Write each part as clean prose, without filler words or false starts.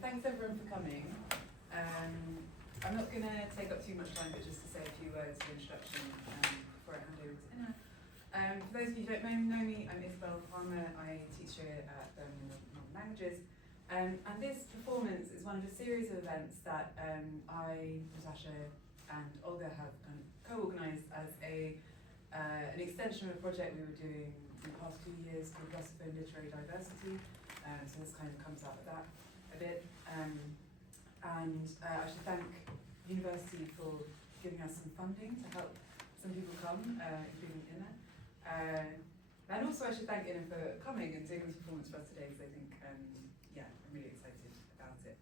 Thanks everyone for coming. I'm not going to take up too much time, but just to say a few words of introduction before I hand over to Inna. For those of you who don't know me, I'm Isobel Palmer. I teach here at Birmingham Modern Languages. And this performance is one of a series of events that I, Natasha, and Olga have kind of co-organised as an extension of a project we were doing in the past 2 years called Russophone Literary Diversity. So this kind of comes out of that a bit. I should thank the university for giving us some funding to help some people come, including Inna. And also I should thank Inna for coming and doing this performance for us today, because I think, yeah, I'm really excited about it.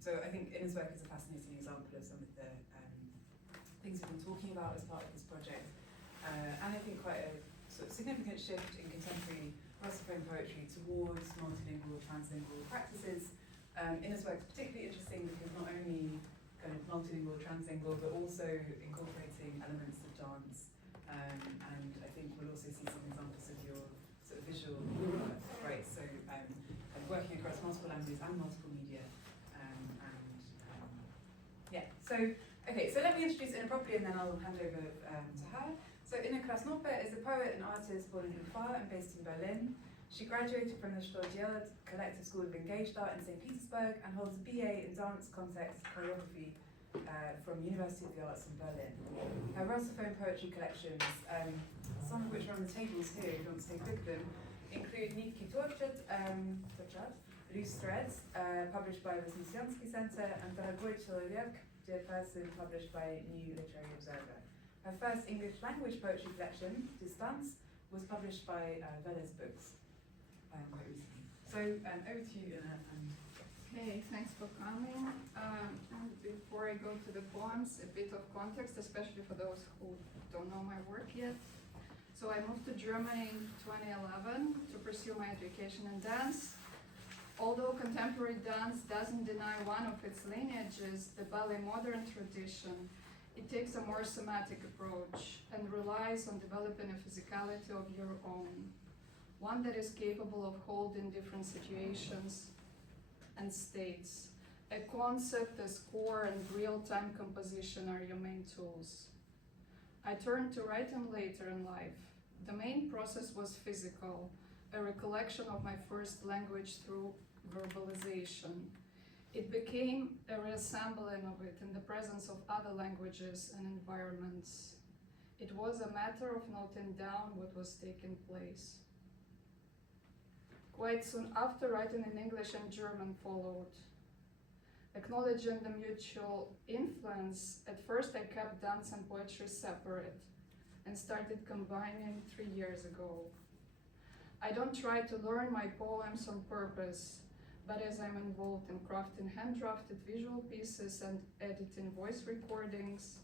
So I think Inna's work is a fascinating example of some of the things we've been talking about as part of this project. And I think quite a sort of significant shift in contemporary Russophone poetry towards multilingual, translingual practices. Inna's work is particularly interesting because not only kind of multilingual, translingual, but also incorporating elements of dance. And I think we'll also see some examples of your sort of visual work, right? So kind of working across multiple languages and multiple media. Yeah, so, okay, so let me introduce Inna properly and then I'll hand over to her. So Inna Krasnopper is a poet and artist born in Ufa and based in Berlin. She graduated from the Studiert Collective School of Engaged Art in St. Petersburg and holds a BA in Dance Context Choreography from University of the Arts in Berlin. Her Russophone poetry collections, some of which are on the tables here if you want to take a look at them, include Nitki Torchat, Loose Threads, published by the Smithsonian Center, and Дорогой человек, Dear Person, published by New Literary Observer. Her first English language poetry collection, Distance, was published by Veles Books quite recently. So over to you, Inna. Okay, thanks for coming. And before I go to the poems, a bit of context, especially for those who don't know my work yet. So I moved to Germany in 2011 to pursue my education in dance. Although contemporary dance doesn't deny one of its lineages, the ballet modern tradition, it takes a more somatic approach and relies on developing a physicality of your own, one that is capable of holding different situations and states. A concept, a score, and real-time composition are your main tools. I turned to writing later in life. The main process was physical, a recollection of my first language through verbalization. It became a reassembling of it in the presence of other languages and environments. It was a matter of noting down what was taking place. Quite soon after, writing in English and German followed. Acknowledging the mutual influence, at first I kept dance and poetry separate and started combining 3 years ago. I don't try to learn my poems on purpose, but as I'm involved in crafting hand-drafted visual pieces and editing voice recordings,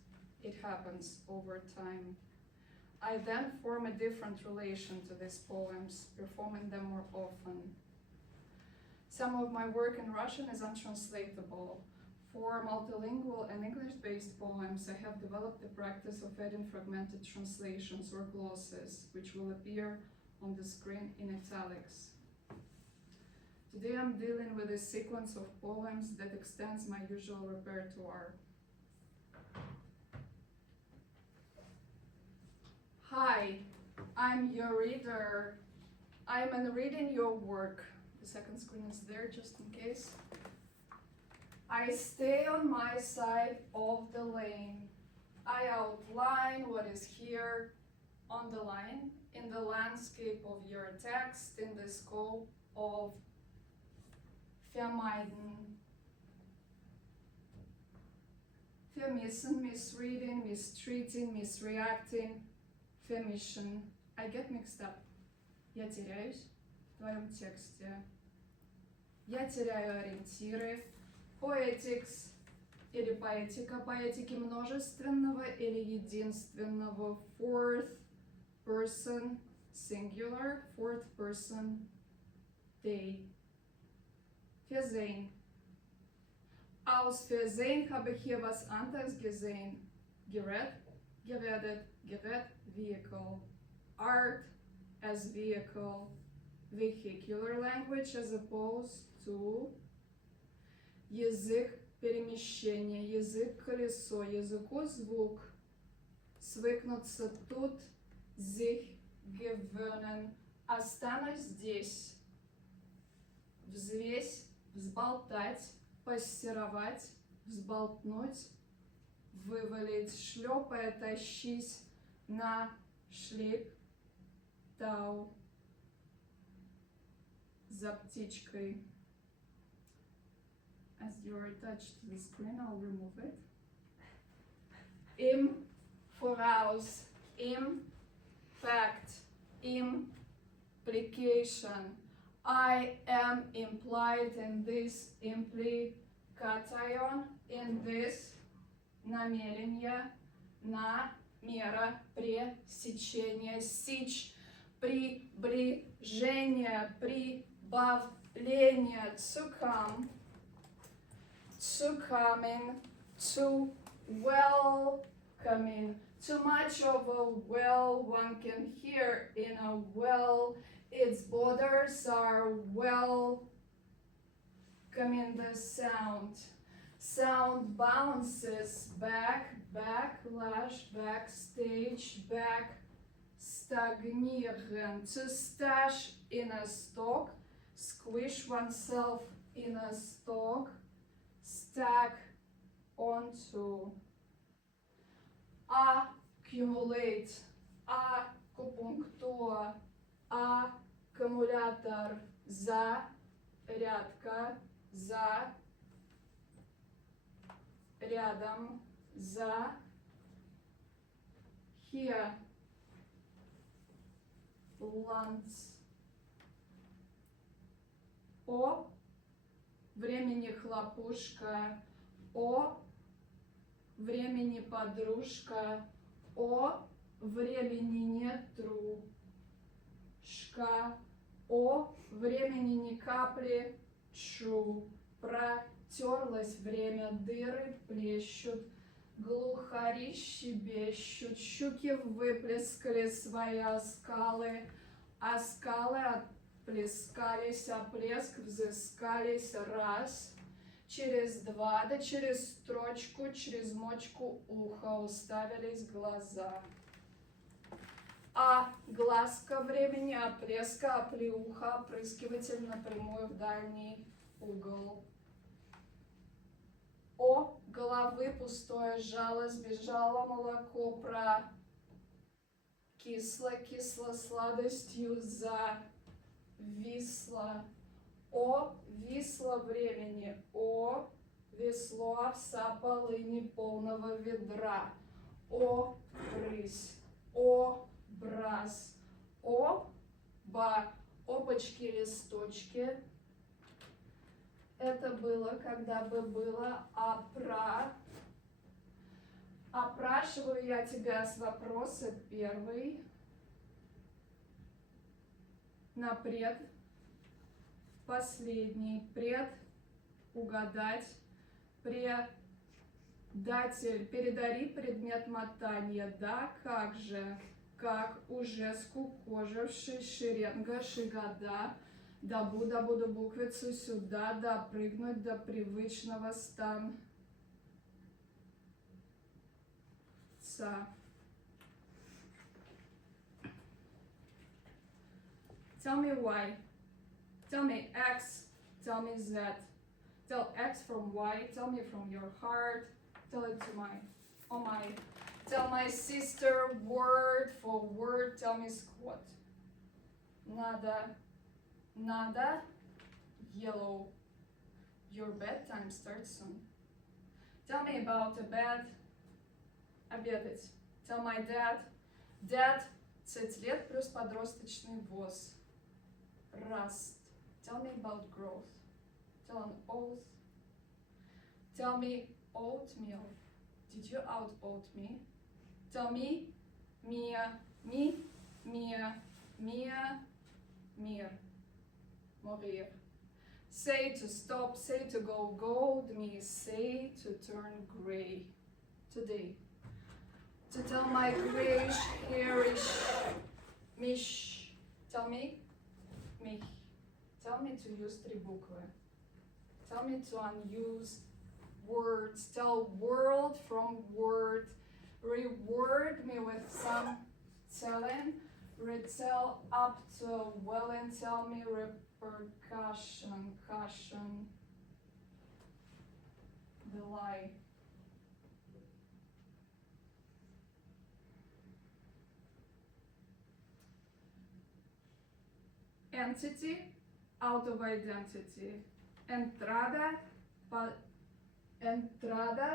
it happens over time. I then form a different relation to these poems, performing them more often. Some of my work in Russian is untranslatable. For multilingual and English-based poems, I have developed the practice of adding fragmented translations or glosses, which will appear on the screen in italics. Today I'm dealing with a sequence of poems that extends my usual repertoire. Hi, I'm your reader. I'm reading your work. The second screen is there just in case. I stay on my side of the lane. I outline what is here on the line in the landscape of your text, in the scope of vermeiden, vermissen, misreading, mistreating, misreacting, vermischen. I get mixed up. Я теряюсь в твоем тексте. Я теряю ориентиры. Poetics или поэтика, поэтики множественного или единственного. Fourth person singular, fourth person they. Versehen. Aus Versehen habe ich hier was anderes gesehen. Gerät, geredet, gerät, vehicle. Art as vehicle. Vehicular language as opposed to язык перемещения, язык колесо, языку звук. Свыкнуться тут, sich gewöhnen. Останусь здесь. Взвесь, взболтать, пассеровать, взболтнуть, вывалить, шлепая, тащись на шлейп, тау, за птичкой. As you're attached to the screen, I'll remove it. Im voraus, impact, implication. I am implied in this implication, in this намерение, намера, пресечение, сечь, приближение, прибавление, to come, to coming, to welcoming. Too much of a well one can hear in a well. Its borders are welcoming the sound. Sound bounces back, backlash, backstage, back, stagnieren. To stash in a stock, squish oneself in a stock, stack onto. Accumulate, акупунктура, аккумулятор, зарядка, за, рядом, за, here, lunch, о времени хлопушка, о времени подружка, о времени нетрушка, о времени ни капли, шу, протерлось время, дыры плещут, глухари щебещут, щуки выплескали свои оскалы, а скалы отплескались, а плеск взыскались раз, через два, да через строчку, через мочку уха уставились глаза. А глазка времени, оплеска, оплеуха, опрыскиватель напрямую в дальний угол. О головы пустое жало, сбежало молоко, про кисло, кисло сладостью зависло. О висло времени, о весло овса полыни полного ведра, о рысь, о брас, оба, опачки, листочки. Это было, когда бы было, опрашиваю я тебя с вопроса первый, напред, последний, пред, угадать, предатель, передари предмет мотания, да, как же, как уже скукоживший, шеренга, шигада, добуду буквицу сюда, допрыгнуть до привычного станца. Tell me why. Tell me X, tell me Z. Tell X from Y, tell me from your heart. Tell it to my, oh my. Tell my sister word for word, tell me squat. Nada, nada, yellow. Your bedtime starts soon. Tell me about a bed, обедать. Tell my dad, dad, 30 лет плюс подросточный воз. Rust. Tell me about growth. Tell an oath. Tell me oatmeal. Did you out-oat me? Tell me, Mia, me, Mia, Mia, mir, mourir. Say to stop, say to go, gold me, say to turn gray. Today. To tell my grayish, hairish, mish. Tell me, mich. Tell me to use 3 буквы. Tell me to unuse words. Tell world from word. Reward me with some telling. Retell up to well and tell me repercussion. Caution. The lie. Entity out of identity. Entrada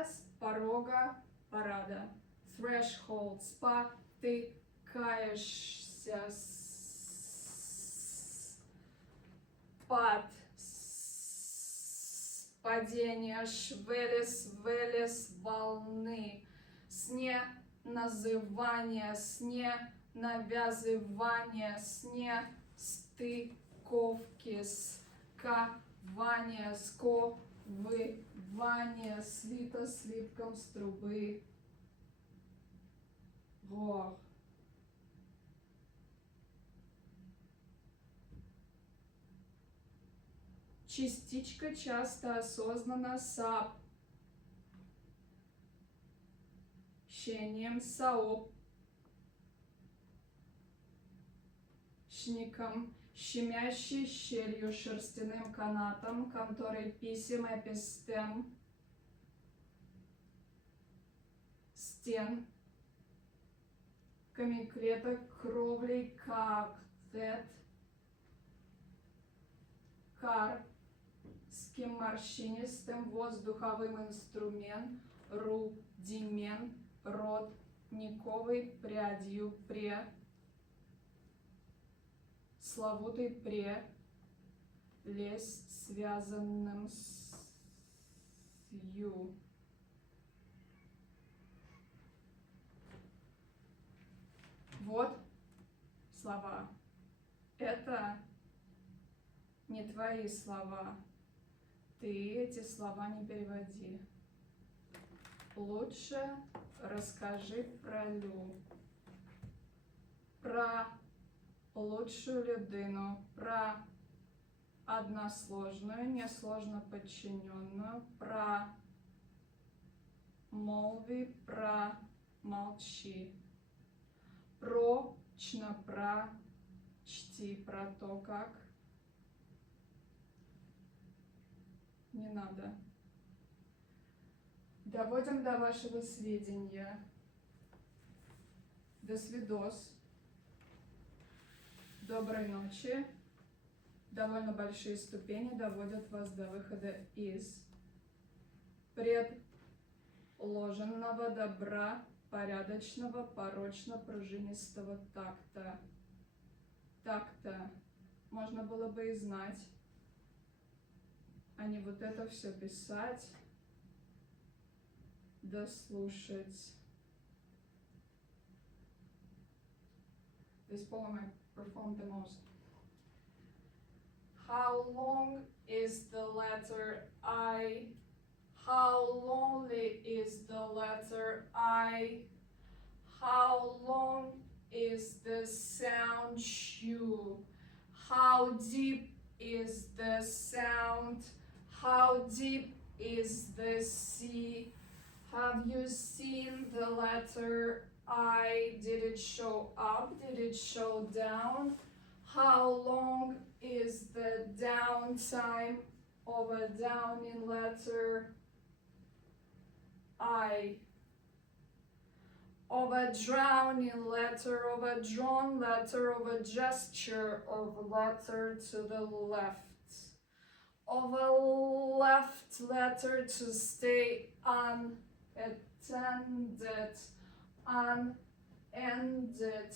с порога парада. Threshold. Спотыкаешься. Падение. Вылез волны. Сне называние. Сне навязывание. Сне стыковки. Скование. Сковывание. Слито слитком с трубы. Гор. Частичка часто осознанно сообщением сообщником, щемящей щелью шерстяным канатом, конторой писем эпистем, стен, клеток, кровлей, кактет, карским морщинистым воздуховым инструмент, рудимент, родниковой прядью, славутый прелесть, связанным с ю. Вот слова. Это не твои слова. Ты эти слова не переводи. Лучше расскажи про лучшую людину, про односложную, несложно подчиненную, про молви, про молчи. Прочно прочти про то, как не надо. Доводим до вашего сведения. До свидос. Доброй ночи. Довольно большие ступени доводят вас до выхода из предложенного добра, порядочного, порочно-пружинистого такта. Так-то можно было бы и знать, а не вот это все писать, да слушать. This poem I performed the most. How long is the letter I? How lonely is the letter I? How long is the sound you? How deep is the sound? How deep is the sea? Have you seen the letter I? Did it show up? Did it show down? How long is the downtime of a downing letter I? Of a drowning letter, of a drawn letter, of a gesture of letter to the left, of a left letter to stay unattended, unended,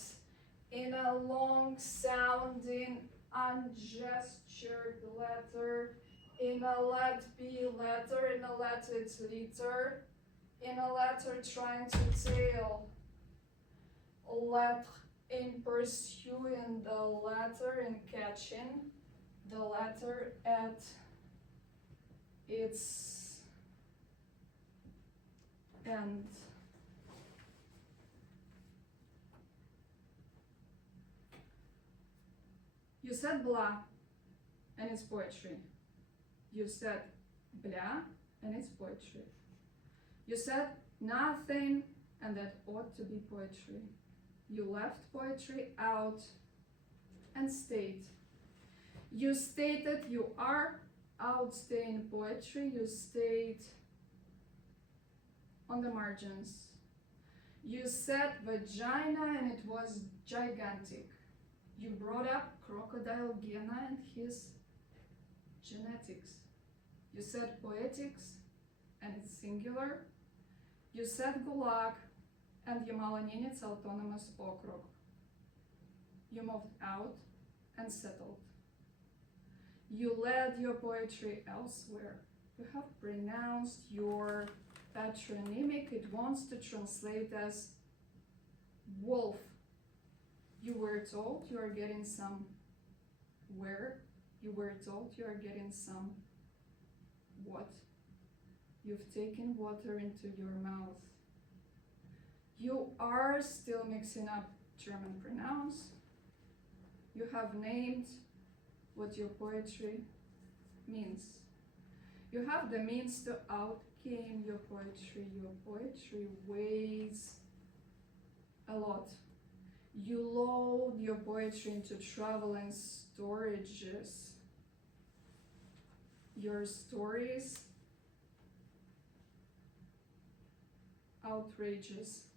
in a long sounding, ungestured letter, in a let be letter, in a let it liter, in a letter trying to tell, lettre in pursuing the letter, in catching the letter at its end. You said blah, and it's poetry. You said blah, and it's poetry. You said nothing, and that ought to be poetry. You left poetry out and stayed. You stated you are outstaying poetry. You stayed on the margins. You said vagina and it was gigantic. You brought up crocodile Gena and his genetics. You said poetics and it's singular. You said Gulag and Ямало-Ненец Autonomous Okrug. You moved out and settled. You led your poetry elsewhere. You have pronounced your patronymic. It wants to translate as wolf. You were told you are getting some where? You were told you are getting some what? You've taken water into your mouth. You are still mixing up German pronouns. You have named what your poetry means. You have the means to outgame your poetry. Your poetry weighs a lot. You load your poetry into traveling storages. Your stories outrageous.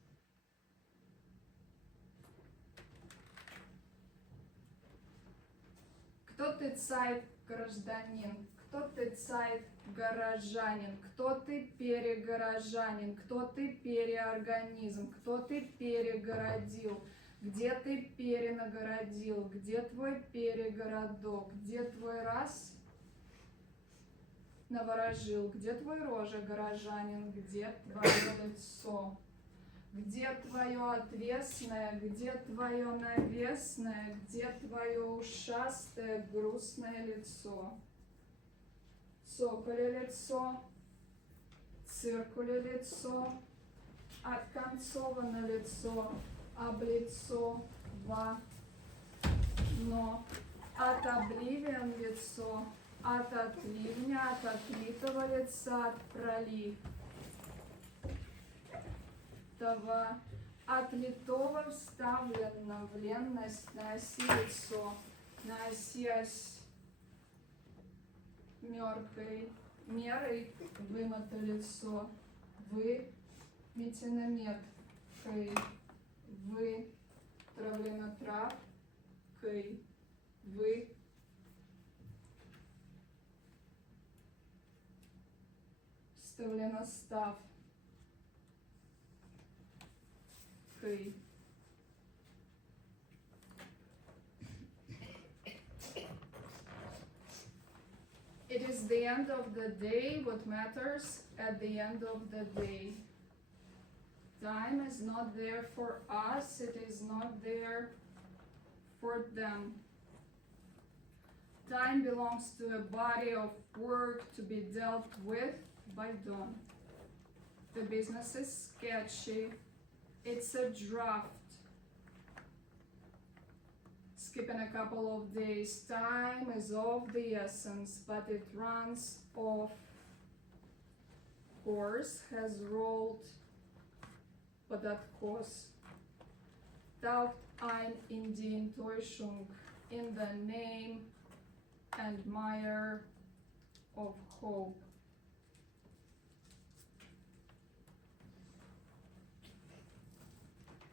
Кто ты, царь, гражданин? Кто ты, царь, горожанин? Кто ты, перегорожанин? Кто ты, переорганизм? Кто ты, перегородил? Где ты перенагородил? Где твой перегородок? Где твой раз наворожил? Где твой рожа, горожанин? Где твое лицо? Где твое отвесное, где твое навесное, где твое ушастое грустное лицо? Цоколе лицо, циркуле лицо, отконцовано лицо, облицо, но от обливион лицо, от отливня, от отлитого лица, от пролив. От литого вставлено в ленность на оси лицо, на оси ось мёркой мерой вымото лицо, вы метинометкой, вы травлено травкой, вы вставлено став. It is the end of the day what matters at the end of the day. Time is not there for us, it is not there for them. Time belongs to a body of work to be dealt with by dawn. The business is sketchy. It's a draft. Skipping a couple of days, time is of the essence, but it runs off. Horse has rolled, but that course. Taucht ein in die Enttäuschung, in the name and mire of hope.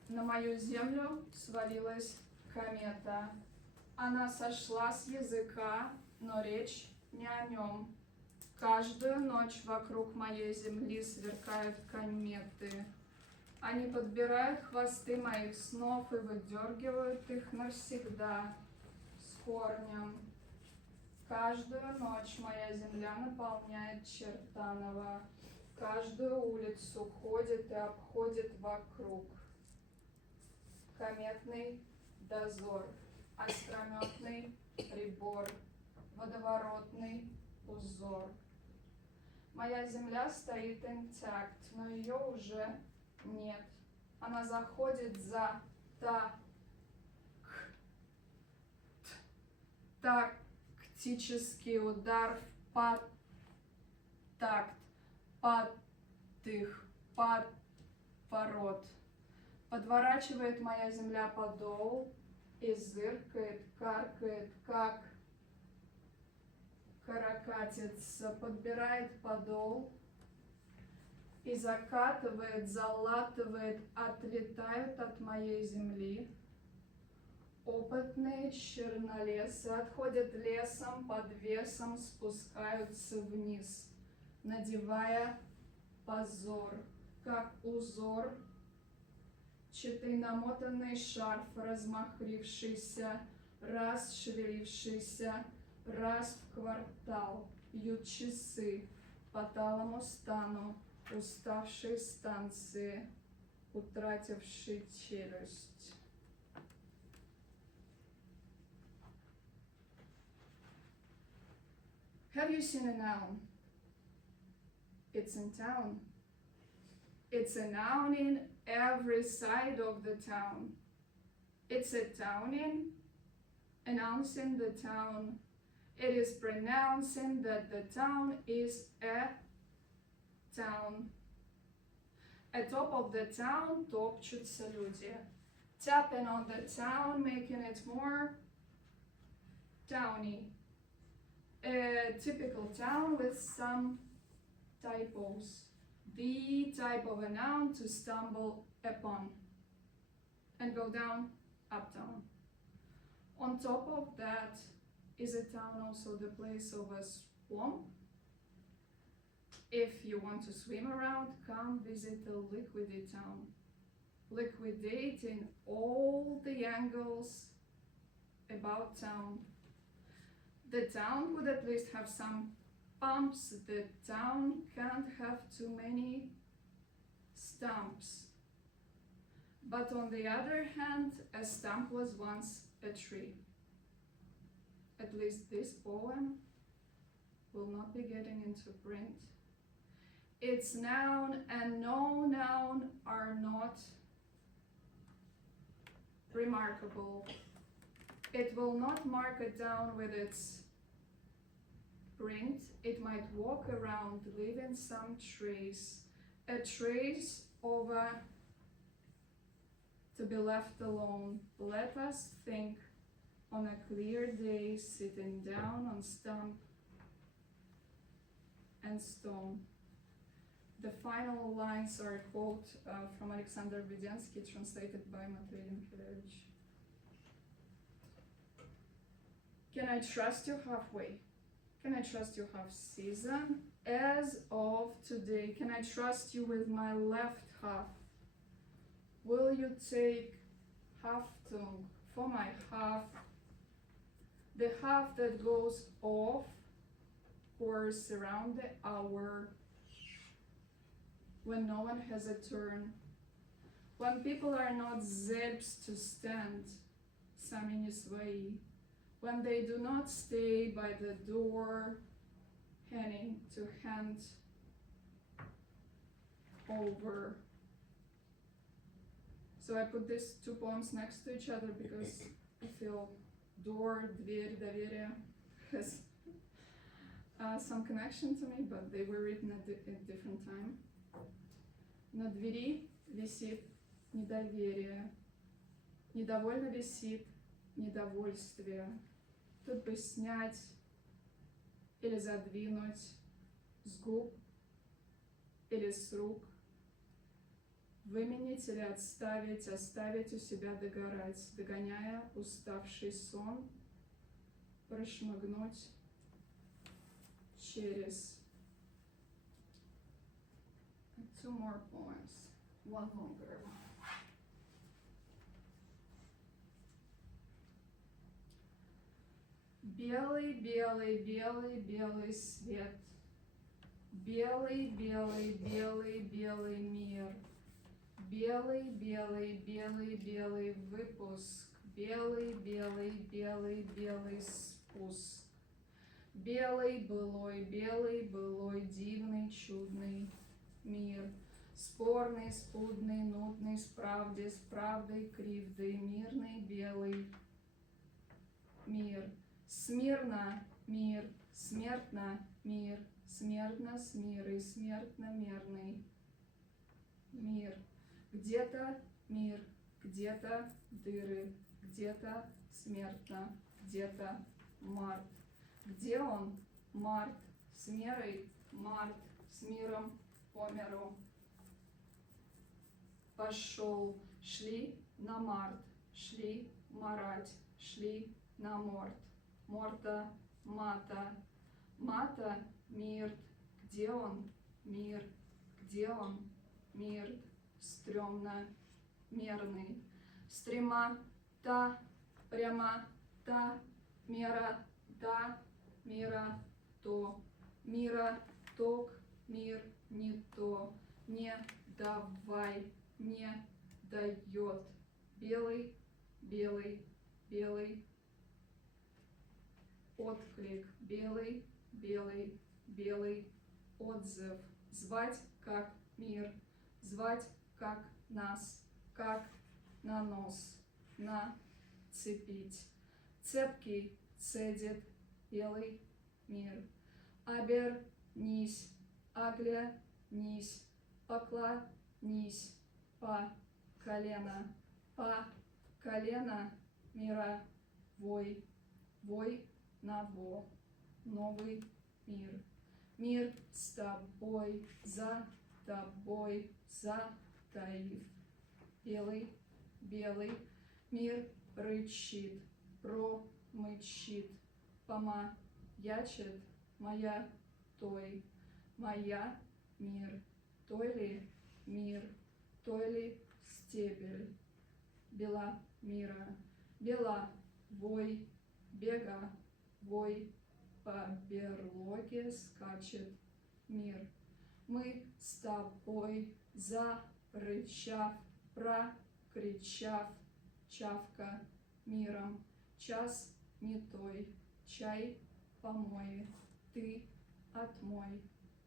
На мою землю свалилась комета. Она сошла с языка, но речь не о нем. Каждую ночь вокруг моей земли сверкают кометы. Они подбирают хвосты моих снов и выдергивают их навсегда с корнем. Каждую ночь моя земля наполняет Чертаново. Каждую улицу ходит и обходит вокруг. Кометный дозор, острометный прибор, водоворотный узор. Моя земля стоит интакт, но ее уже нет. Она заходит за тактический удар в такт, подых, подворот. Подворачивает моя земля подол и зыркает, каркает, как каракатица, подбирает подол и закатывает, залатывает, отлетают от моей земли. Опытные чернолесы отходят лесом, под весом спускаются вниз, надевая позор, как узор, чей намотанный шарф, размахрившийся, расшевелившийся, раз в квартал, бьют часы по талому стану, уставшей станции, утратившей челюсть. Have you seen a noun? It's in town. It's a noun in every side of the town. It's a towning, announcing the town. It is pronouncing that the town is a town. Atop of the town топчутся люди. Tapping on the town, making it more towny. A typical town with some typos. The type of a noun to stumble upon and go down, up, down. On top of that is a town also the place of a swamp. If you want to swim around, come visit the liquidate town. Liquidating all the angles about town. The town would at least have some pumps. The town can't have too many stumps. But on the other hand, a stump was once a tree. At least this poem will not be getting into print. Its noun and no noun are not remarkable. It will not mark a town with its print. It might walk around leaving some trace, a trace of a to be left alone. Let us think on a clear day, sitting down on stump and stone. The final lines are a quote from Alexander Vedensky, translated by Matvey Yankelevich. Can I trust you halfway? Can I trust you half season? As of today, can I trust you with my left half? Will you take half tongue for my half? The half that goes off course around the hour when no one has a turn, when people are not zerbs to stand, sami не свои, when they do not stay by the door, hand to hand over. So I put these two poems next to each other because I feel door, дверь, доверие has some connection to me, but they were written at a different time. На двери висит недоверие, недовольно висит недовольствие. Тут бы снять или задвинуть с губ или с рук, выменить или отставить, оставить у себя догорать, догоняя уставший сон, прошмыгнуть через. Two more poems, one longer. Белый, белый, белый, белый свет, белый, белый, белый, белый мир, белый, белый, белый, белый выпуск, белый, белый, белый, белый спуск, белый, былой, дивный, чудный мир, спорный, спудный, нудный, с правдой, кривдой, мирный, белый мир. Смирно мир, смертно мир, смертно, смирый, смертно, мерный. Мир. Где-то мир, где-то дыры, где-то смертно, где-то март. Где он? Март. С мерой март, с миром по миру. Пошел, шли на март, шли марать, шли на морт. Морта, мата, мата, мирт. Где он? Мир. Где он? Мирт. Стрёмно, мерный. Стрема, та, прямо, та, мера, да, мира, то. Мира, ток, мир, не то. Не давай, не дает. Белый, белый, белый. Отклик. Белый, белый, белый. Отзыв. Звать как мир. Звать как нас. Как на нос. Нацепить. Цепкий, цедит. Белый мир. Обернись. Оглянись. Поклонись. По колено. По колено мира. Вой. Вой на во. Новый мир. Мир с тобой, за тобой, затаив. Белый, белый, мир рычит, промычит, помаячит, моя той, моя мир, той ли мир, той ли стебель. Бела мира, бела, вой, бега, вой, по берлоге скачет мир. Мы с тобой, зарычав, прокричав, чавка миром. Час не той, чай помой, ты отмой,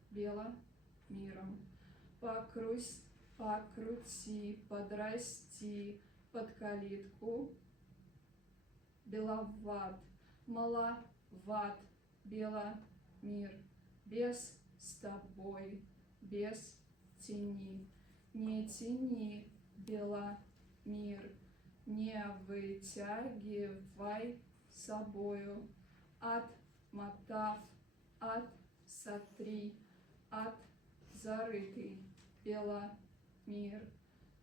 бело миром. Покрусь, покрути, подрасти под калитку. Беловат, маловат, бело мир. Без с тобой, без тени. Не тяни, бело мир. Не вытягивай собою. Отмотав, отсотри, от зарытый, бело мир.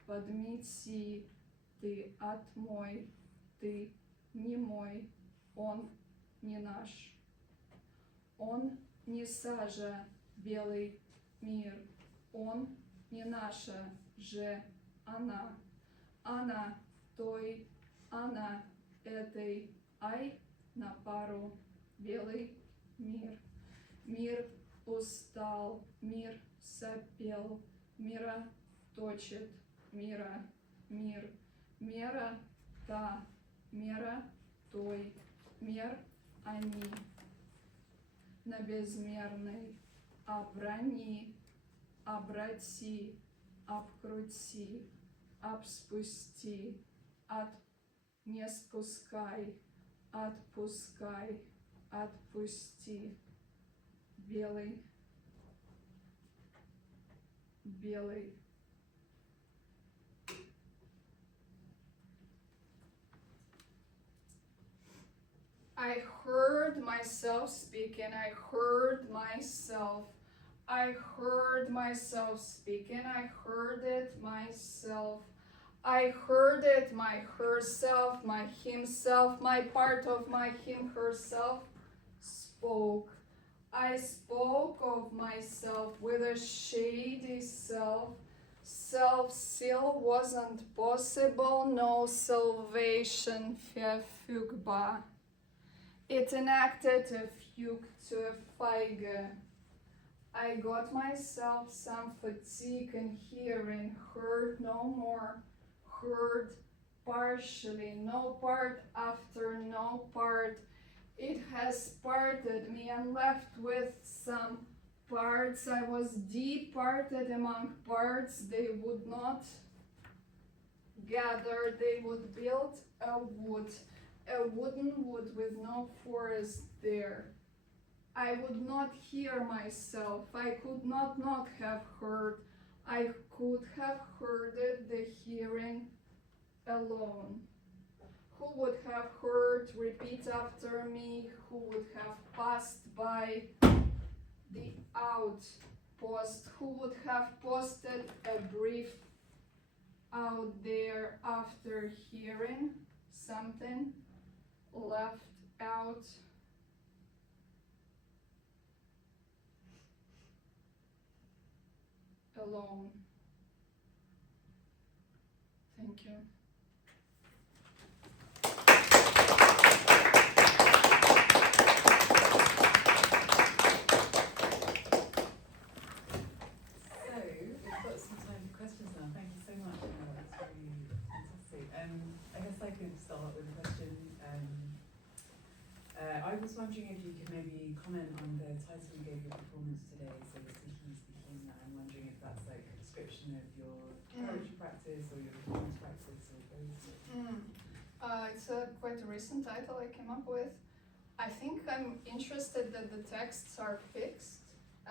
Подмети, ты отмой, ты не мой, он не наш. Он не сажа, белый мир, он не наша же она. Она той, она этой, ай на пару, белый мир. Мир устал, мир сопел, мира точит, мира мир. Мера та, мера той, мер они. На безмерной обрани, обрати, обкрути, обспусти, не спускай, отпускай, отпусти. Белый, белый. I heard myself speaking, I heard myself. I heard myself speaking, I heard it myself. I heard it, my herself, my himself, my part of my him herself spoke. I spoke of myself with a shady self. Self-seal wasn't possible, no salvation verfügbar. It enacted a fugue to a feige. I got myself some fatigue in hearing, heard no more, heard partially, no part after no part. It has parted me and left with some parts. I was departed among parts. They would not gather, they would build a wood, a wooden wood with no forest there. I would not hear myself. I could not have heard. I could have heard it, the hearing alone. Who would have heard, repeat after me, who would have passed by the outpost, who would have posted a brief out there after hearing something left out. Alone. Thank you. So, we've got some time for questions now. Thank you so much. That's really fantastic. I guess I could start with a question. I was wondering if you could maybe comment on the title you gave your performance today, so the Stikhi, stikhiyno. I'm wondering if that's like a description of your poetry practice or your performance practice or both. It's quite a recent title I came up with. I think I'm interested that the texts are fixed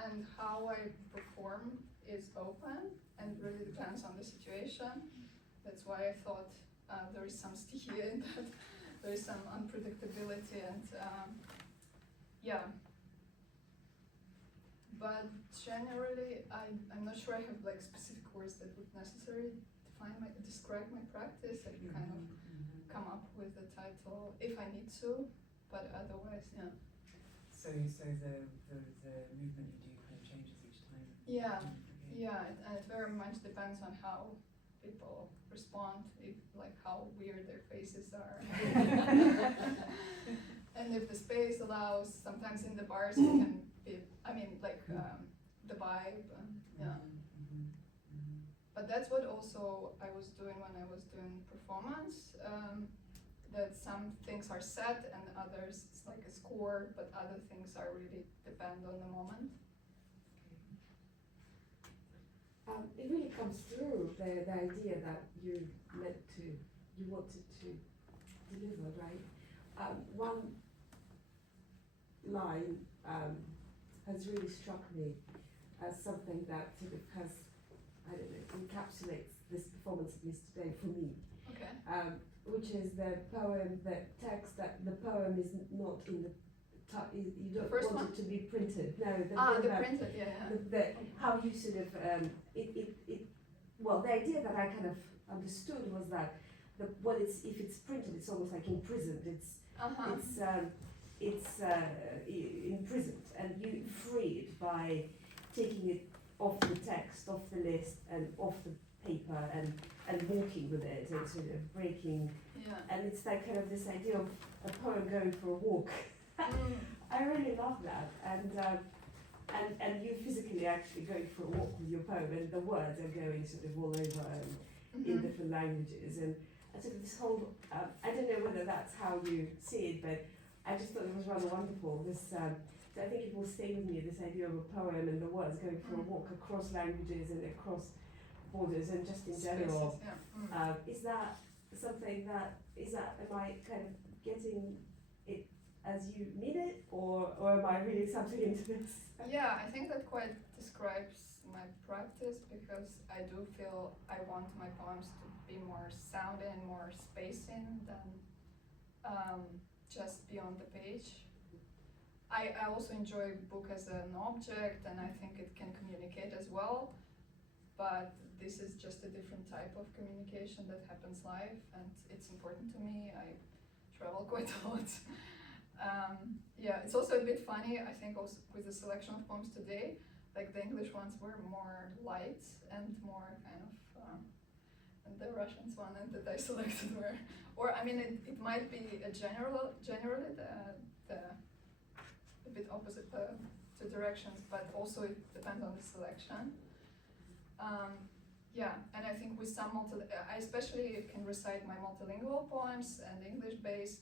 and how I perform is open and really depends on the situation. That's why I thought there is some stikhiyno in that. There is some unpredictability and yeah. But generally, I'm not sure I have like specific words that would necessarily describe my practice. I can kind of come up with the title if I need to, but otherwise, yeah. So the movement you do kind of changes each time? Yeah, yeah, and it very much depends on how people respond, if like how weird their faces are. And if the space allows, sometimes in the bars we can be, I mean like the vibe, yeah. But that's what also I was doing when I was doing performance, that some things are set and others it's like a score, but other things are really depend on the moment. It really comes through the idea that you wanted to deliver, right? One line has really struck me as something that sort of has, I don't know, encapsulates this performance at least today for me. Okay. Which is the poem, the text that the poem is not in the you don't want it to be printed. No, the printed, yeah. How you sort of well, the idea that I kind of understood was that if it's printed, it's almost like imprisoned. It's imprisoned, and you free it by taking it off the text, off the list, and off the paper, and walking with it, and sort of breaking. Yeah. And it's like kind of this idea of a poem going for a walk. I really love that, and you physically actually going for a walk with your poem, and the words are going sort of all over in different languages, and sort of this whole. I don't know whether that's how you see it, but I just thought it was rather wonderful. This, so I think it will stay with me. This idea of a poem and the words going for a walk across languages and across borders, and just in general. Spaces, yeah. Is that something that am I kind of getting it as you mean it, or am I reading something into this? Yeah, I think that quite describes my practice, because I do feel I want my poems to be more sounding, more spacing than just beyond the page. I also enjoy book as an object, and I think it can communicate as well, but this is just a different type of communication that happens live, and it's important to me. I travel quite a lot. Yeah, it's also a bit funny, I think, also with the selection of poems today, like the English ones were more light and more kind of, and the Russians one that I selected were, or I mean, it might be a generally the a bit opposite the directions, but also it depends on the selection. Yeah, and I think with some I especially can recite my multilingual poems and English-based,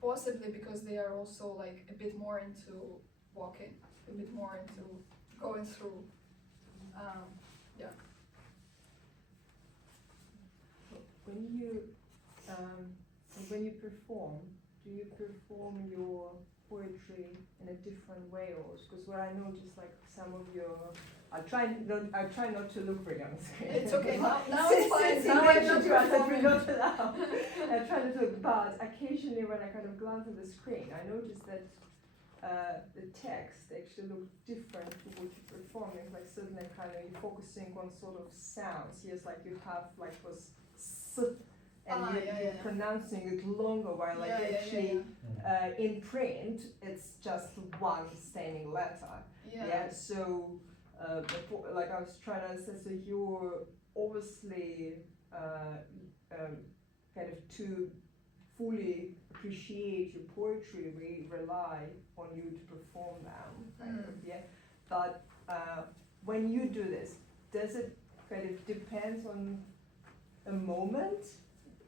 possibly because they are also like a bit more into walking, a bit more into going through. Yeah. When you perform, do you perform your poetry in a different way also? Because what I noticed, like some of your, I try not to look really on the screen. It's okay. Now it's fine. Now I'm not performing. Not allowed. I try not to look, but occasionally when I kind of glance at the screen, I notice that the text actually looks different to what you're performing. Like suddenly kind of you're focusing on sort of sounds. Yes, like you have like was s, and you're pronouncing it longer, while like actually in print it's just one standing letter. Yeah. So like I was trying to say, so you're obviously kind of to fully appreciate your poetry, we rely on you to perform them, kind of, yeah. But when you do this, does it kind of depend on a moment,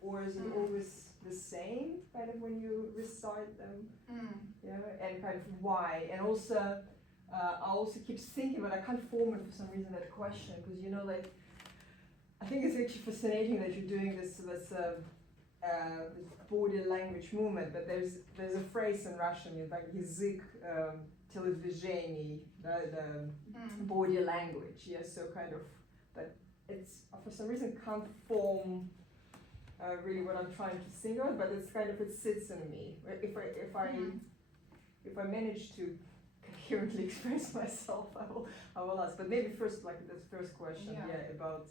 or is it always the same, kind of when you recite them? Yeah, and kind of why? And also, I also keep thinking, but I can't form it for some reason, that question, because you know, like, I think it's actually fascinating that you're doing this body language movement, but there's a phrase in Russian, like язык телодвижений, the body language, yes, so kind of, but it's for some reason can't form really what I'm trying to sing of, but it's kind of, it sits in me. If I manage to coherently express myself, I will ask. But maybe first, like the first question, about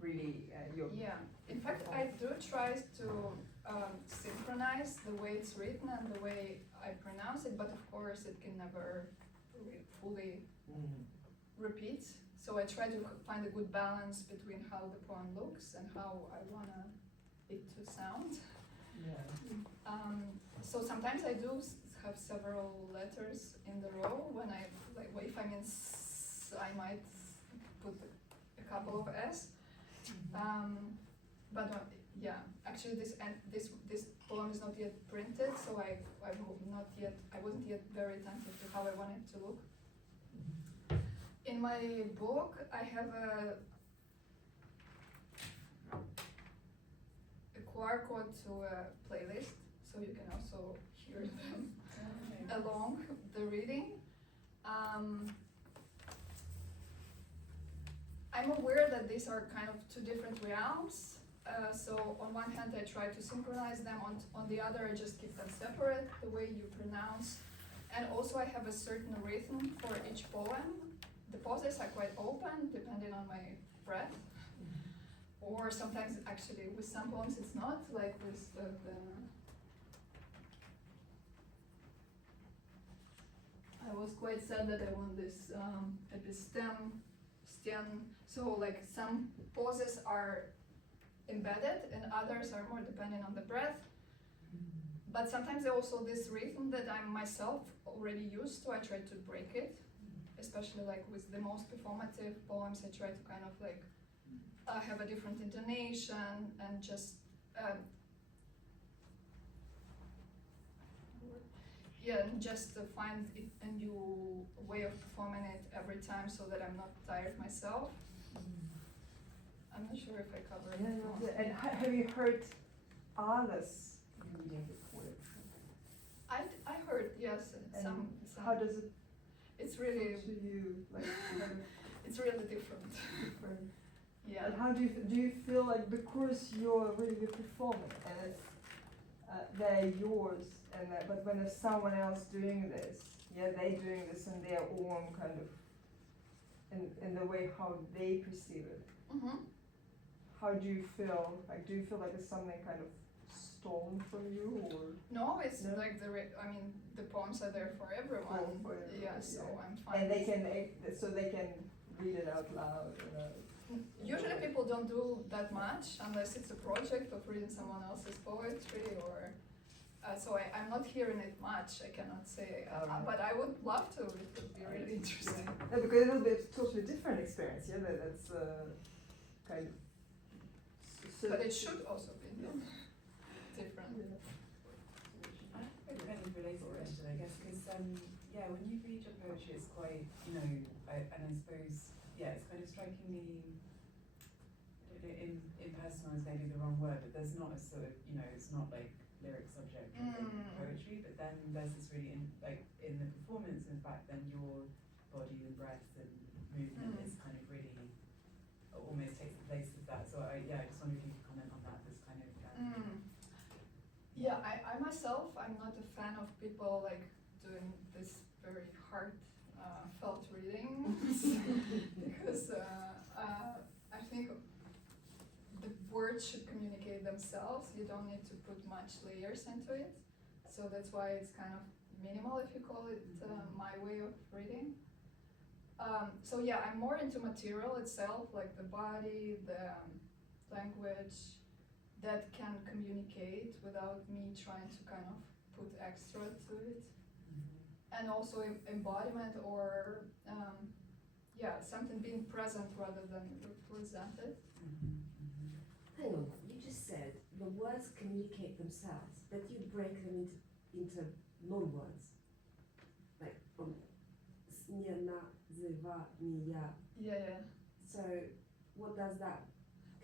really your. Yeah. In fact, I do try to synchronize the way it's written and the way I pronounce it, but of course it can never fully repeat. So I try to find a good balance between how the poem looks and how I want it to sound. Yeah. So sometimes I do have several letters in the row. When I like, if I'm in S, I might put a couple of S. But actually this poem is not yet printed, so I wasn't yet very attentive to how I want it to look. In my book, I have a QR code to a playlist, so you can also hear them along the reading. I'm aware that these are kind of two different realms. So on one hand, I try to synchronize them. On the other, I just keep them separate, the way you pronounce. And also, I have a certain rhythm for each poem. The pauses are quite open, depending on my breath. Or sometimes, actually, with some poems, it's not, like with I was quite sad that I want this epistem, so like some pauses are embedded and others are more dependent on the breath. But sometimes also this rhythm that I'm myself already used to, I try to break it, especially like with the most performative poems, I try to kind of like have a different intonation and just just to find a new way of performing it every time so that I'm not tired myself. I'm not sure if I covered it. And have you heard others reading the poetry? I heard, yes, some. How does it? It's really to you, like it's really different. Yeah. And how do you feel like, because you're performing and it's they're yours, and but when there's someone else doing this, they're doing this in their own kind of in the way how they perceive it. How do you feel? Like, do you feel like it's something kind of stolen from you, or? No, it's like the poems are there for everyone. So I'm fine. And they can read it out loud. Usually people don't do that much unless it's a project of reading someone else's poetry, or so I'm not hearing it much. I cannot say, but I would love to. It would be really interesting. Yeah, because it will be a totally different experience. Yeah, that's kind of. But it should also be different. I have a kind of related question, I guess, because when you read your poetry, it's quite, and I suppose, it's kind of strikingly, impersonal is maybe the wrong word, but there's not a sort of, it's not like lyric subject poetry, but then there's this really in the performance, in fact, then your body and breath and movement is kind of really almost takes the place of that. So I just wonder if you could comment on that. This kind of Yeah, I myself, I'm not a fan of people like doing this very hard felt reading because I think the words should communicate themselves. You don't need to put much layers into it. So that's why it's kind of minimal, if you call it my way of reading. So yeah, I'm more into material itself, like the body, the language that can communicate without me trying to kind of put extra to it. And also embodiment or something being present rather than represented. Hang on, you just said the words communicate themselves, but you break them into non-words. Like snya, na, ziva, niya. Yeah. So what does that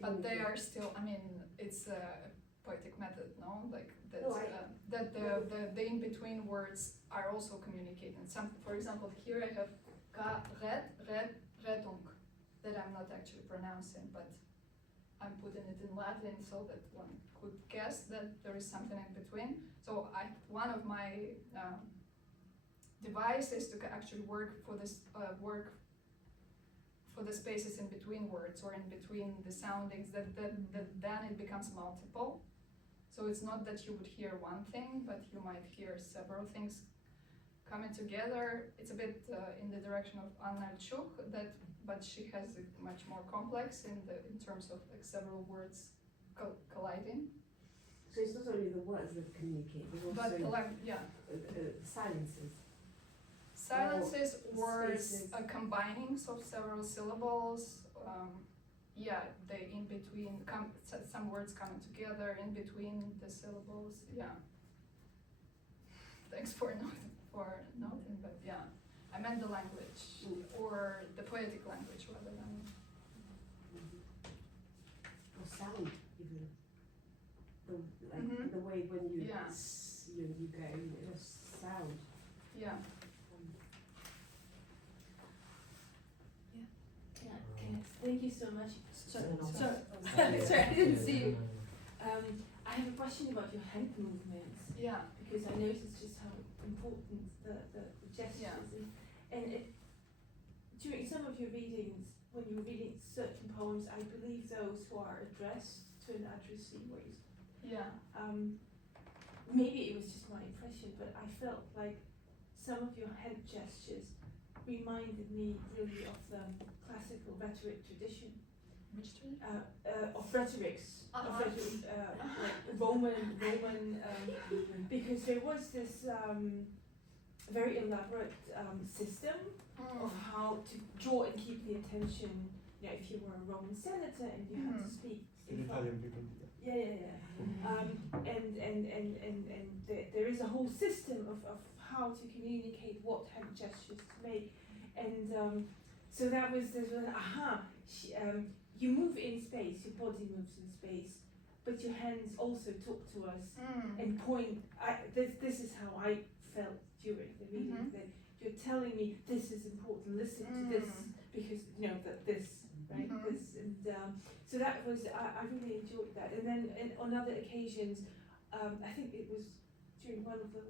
But they communicate? are still, I mean, it's a poetic method, no? Like that, No, that the in-between words are also communicating. Some, for example, here I have ka, redung, that I'm not actually pronouncing, but I'm putting it in Latin so that one could guess that there is something in between. So one of my devices to actually work for this for the spaces in between words or in between the soundings, that then it becomes multiple. So it's not that you would hear one thing, but you might hear several things coming together. It's a bit in the direction of Anna Chuk, but she has it much more complex in terms of like several words colliding. So it's not only the words that communicate, but also silences. Silences, words, spaces. combinings of several syllables. The in between, some words coming together in between the syllables. Yeah. Thanks for noting, but yeah, I meant the language or the poetic language rather than. Or sound, even. The way when you you go, sound. Yeah. Thank you so much. Sorry, Sorry. I didn't see you. I have a question about your hand movements. Yeah. Because I noticed just how important the gestures and during some of your readings, when you were reading certain poems, I believe those who are addressed to an addressee were used. Yeah. Maybe it was just my impression, but I felt like some of your hand gestures reminded me really of the classical rhetoric tradition. Which tradition? Of rhetorics, like Roman, because there was this very elaborate system of how to draw and keep the attention. You know, if you were a Roman senator and you had to speak in front. Italian people. And there is a whole system of how to communicate what hand gestures to make, and so that was you move in space, your body moves in space, but your hands also talk to us and point. This is how I felt during the reading, that you're telling me this is important, listen to this, because you know that this, right, this, and so that was, I really enjoyed that. And then on other occasions, I think it was during one of the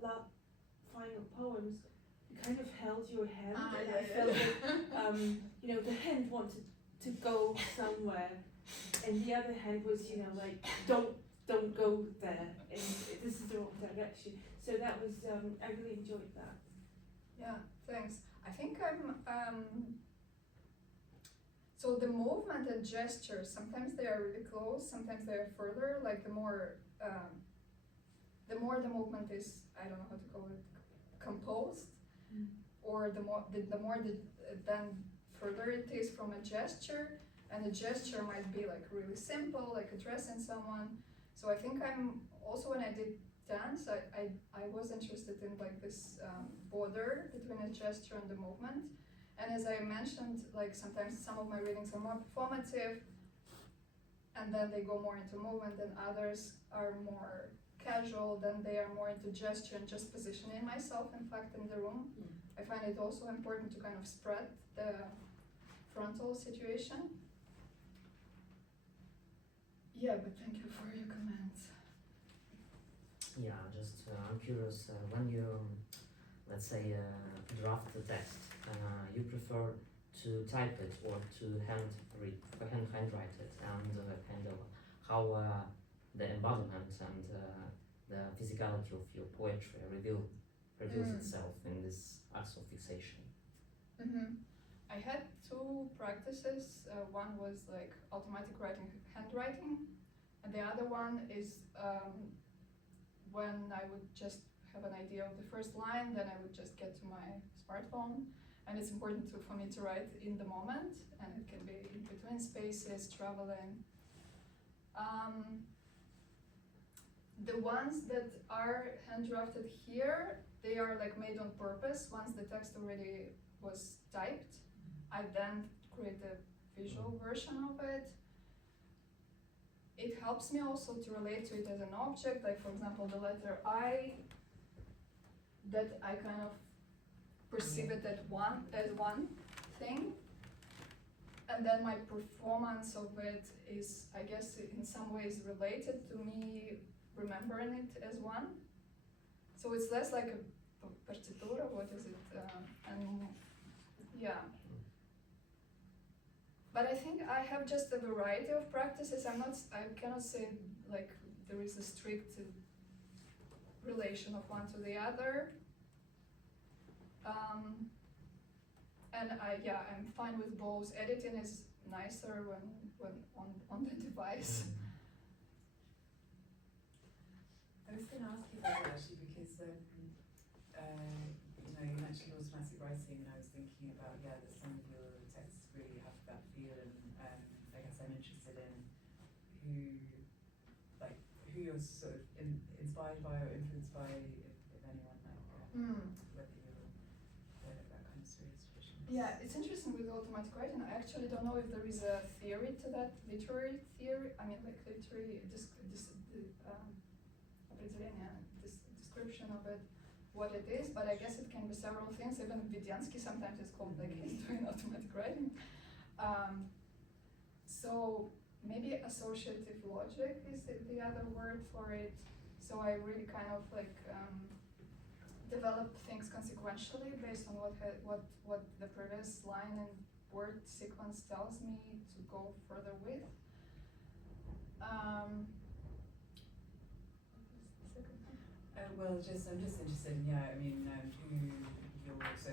final poems, you kind of held your hand, and I felt that, you know, the hand wanted to go somewhere, and the other hand was, you know, like, don't go there, and this is the wrong direction. So that was, I really enjoyed that. Yeah, thanks. I think so the movement and gestures, sometimes they are really close, sometimes they are further, like the more the movement is, I don't know how to call it, composed, or the more then further it is from a gesture, and a gesture might be like really simple, like addressing someone. So I think I'm also, when I did dance, I was interested in like this border between a gesture and the movement. And as I mentioned, like sometimes some of my readings are more performative, and then they go more into movement, and others are more casual, then they are more into gesture and just positioning myself, in fact, in the room. I find it also important to kind of spread the frontal situation. Yeah, but thank you for your comments. Yeah, just I'm curious, when you, let's say, draft the text, you prefer to type it or to handwrite it, and kind of how the embodiment and the physicality of your poetry reveals itself in this act of fixation. I had two practices. One was like automatic writing, handwriting, and the other one is when I would just have an idea of the first line, then I would just get to my smartphone, and it's important for me to write in the moment, and it can be in between spaces, traveling. The ones that are hand drafted here, they are like made on purpose. Once the text already was typed, I then create a visual version of it. It helps me also to relate to it as an object, like for example the letter I, that I kind of perceive it as one thing. And then my performance of it is, I guess, in some ways related to me remembering it as one. So it's less like a partitura, what is it? And yeah. But I think I have just a variety of practices. I cannot say like there is a strict relation of one to the other. And I'm fine with both. Editing is nicer when on the device. I was going to ask you about that actually because you mentioned automatic writing, and I was thinking about that some of your texts really have that feel, and I guess I'm interested in who you're sort of inspired by or influenced by, if anyone, whether you're that kind of serious tradition. Yeah, it's interesting with automatic writing. I actually don't know if there is a theory to that, literary theory. I mean, like literary description of it, what it is, but I guess it can be several things. Even Vidyansky sometimes is called like he's doing automatic writing. So maybe associative logic is the other word for it. So I really kind of like develop things consequentially based on what the previous line and word sequence tells me to go further with. I'm just interested in, who you're also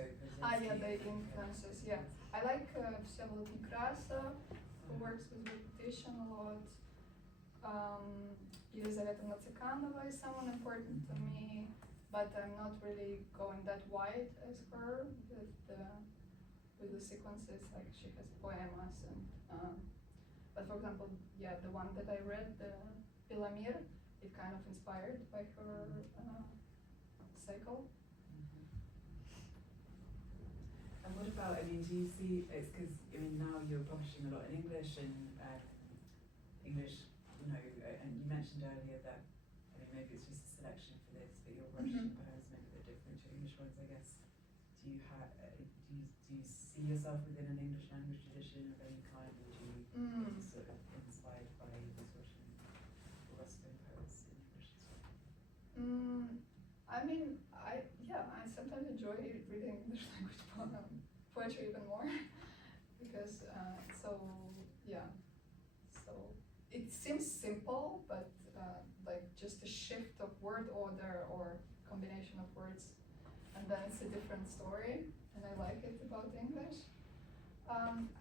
The influences, yeah. I like Isobel Palmer, who works with repetition a lot. Елизавета Нациканова is someone important to me, but I'm not really going that wide as her with the sequences. Like she has poemas and but for example, the one that I read, the Ilamir, it kind of inspired by her cycle. And what about, do you see, it's because, now you're publishing a lot in English and English, and you mentioned earlier that, maybe it's just a selection for this, but your Russian poems maybe they're different to English ones, I guess. Do you see yourself within an English language tradition of any kind, or do you sort of inspired by these Russian or Western poets in English as well? I sometimes enjoy reading English language poetry even more because so it seems simple, but like just a shift of word order or combination of words, and then it's a different story, and I like it about English.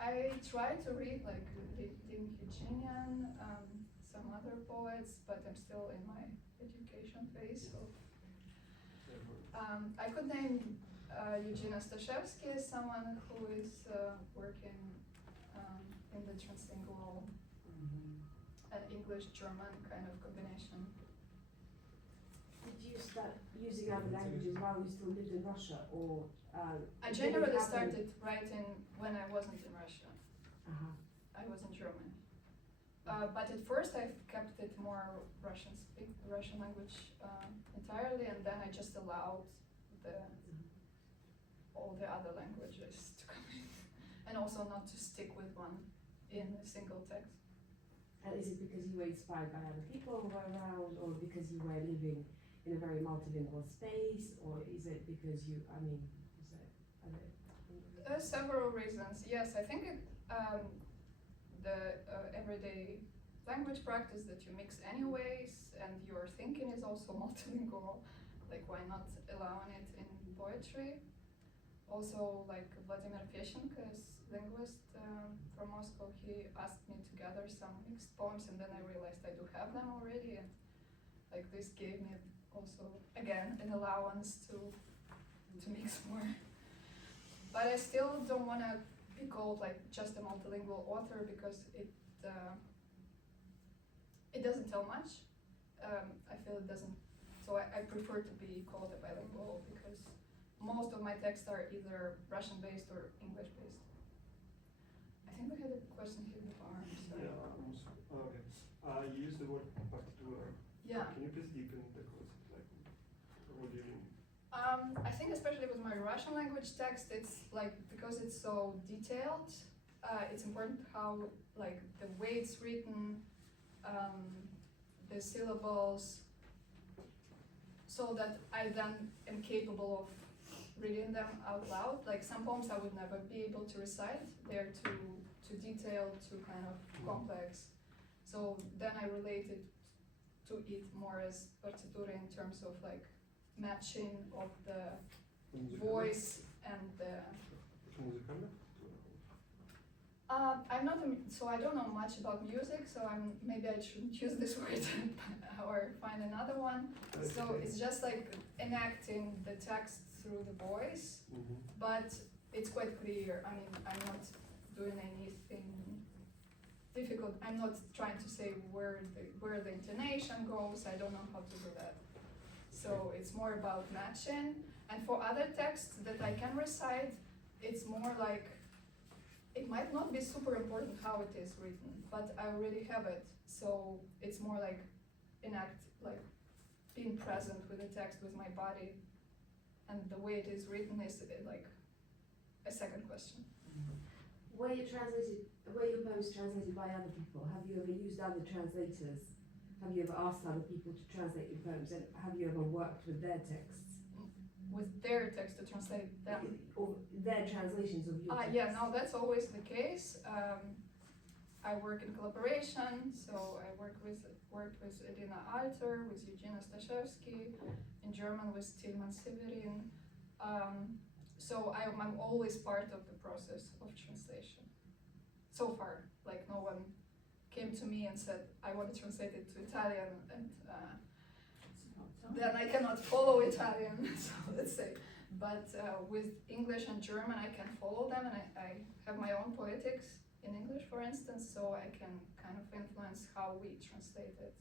I try to read like Eugenian, some other poets, but I'm still in my education phase. So I could name Eugenia Stashevsky as someone who is working in the translingual English-German kind of combination. Did you start using other languages while you still lived in Russia, or? I generally started writing when I wasn't in Russia. Uh-huh. I was in Germany. But at first I kept it more Russian language entirely, and then I just allowed all the other languages to come in, and also not to stick with one in a single text. And is it because you were inspired by other people who were around, or because you were living in a very multilingual space, or is it because you, I mean, Several reasons. Yes, I think the everyday language practice that you mix anyways, and your thinking is also multilingual. Like, why not allowing it in poetry? Also, like Vladimir Peshchenko, is linguist from Moscow, he asked me to gather some mixed poems, and then I realized I do have them already, and like this gave me also again an allowance to mix more. But I still don't want to be called like just a multilingual author, because it doesn't tell much. I feel it doesn't. So I prefer to be called a bilingual, because most of my texts are either Russian-based or English-based. I think we had a question here in the bar. So. Yeah, okay. You used the word partitura. Yeah. Can you please deepen the concept? Like, what do you mean? I think especially with my Russian language text, it's like, because it's so detailed, it's important how, like, the way it's written, the syllables, so that I then am capable of reading them out loud. Like, some poems I would never be able to recite. They're too detailed, too kind of complex. So then I related to it more as partitura in terms of like matching of the voice and the. I'm not, so I don't know much about music, so maybe I shouldn't use this word or find another one. So it's just like enacting the text through the voice, but it's quite clear. I mean, I'm not doing anything difficult. I'm not trying to say where the intonation goes. I don't know how to do that. So it's more about matching. And for other texts that I can recite, it's more like, it might not be super important how it is written, but I already have it. So it's more like like being present with the text, with my body, and the way it is written is like a second question. Were your poems translated by other people? Have you ever used other translators? Have you ever asked other people to translate your poems? And have you ever worked with their texts? With their text to translate them? Or their translations of your texts? Yeah, no, that's always the case. I work in collaboration, so I worked with Irina Alter, with Eugenia Stashevsky, in German with Tilman Severin. So I'm always part of the process of translation. So far, like, no one came to me and said, I want to translate it to Italian, and then I cannot follow Italian, so let's say. But with English and German, I can follow them, and I have my own poetics in English, for instance, so I can kind of influence how we translate it.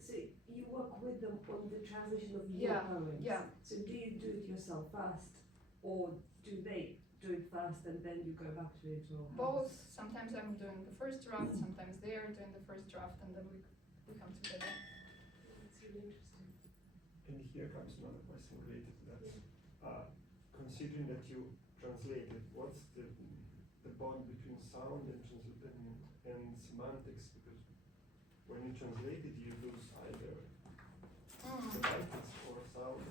So you work with them on the translation of your poems? Yeah. So do you do it yourself first, or do they do it first and then you go back to it? Or both. Sometimes I'm doing the first draft, sometimes they are doing the first draft, and then we come together. That's really interesting. And here comes another question related to that. Considering that you translated, what's the bond between sound and semantics? Because when you translate it, you lose either semantics or sound.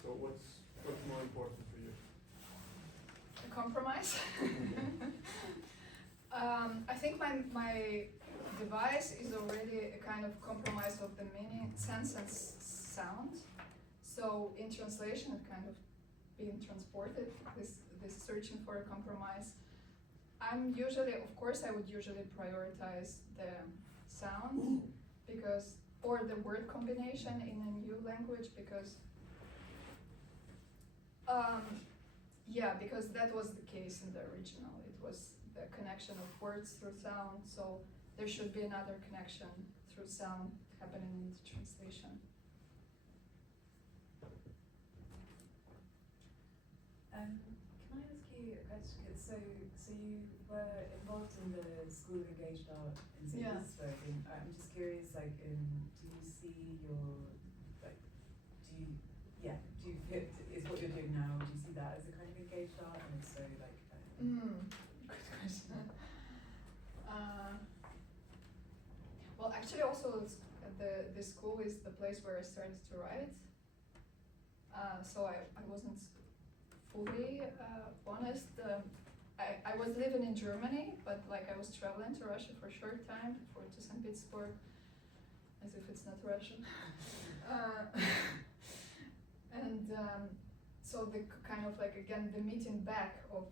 So what's more important for you? A compromise. I think my device is already a kind of compromise of the meaning, sense and sound. So in translation, it kind of being transported, this searching for a compromise. I'm usually, of course, I would usually prioritize the sound, because, or the word combination in a new language, because because that was the case in the original. It was the connection of words through sound, so there should be another connection through sound happening in the translation. Can I ask Stikhi, so you were involved in the School of Engaged Art in St. Yeah. Petersburg, and I'm just curious, like, do you see your, like, do you feel, is what you're doing now, do you see that as a kind of engaged art, and if so, like, Good question. Well, actually, also the school is the place where I started to write. So I wasn't fully honest. I was living in Germany, but like I was traveling to Russia for a short time, to St. Petersburg, as if it's not Russian. And so the kind of like, again, the meeting back of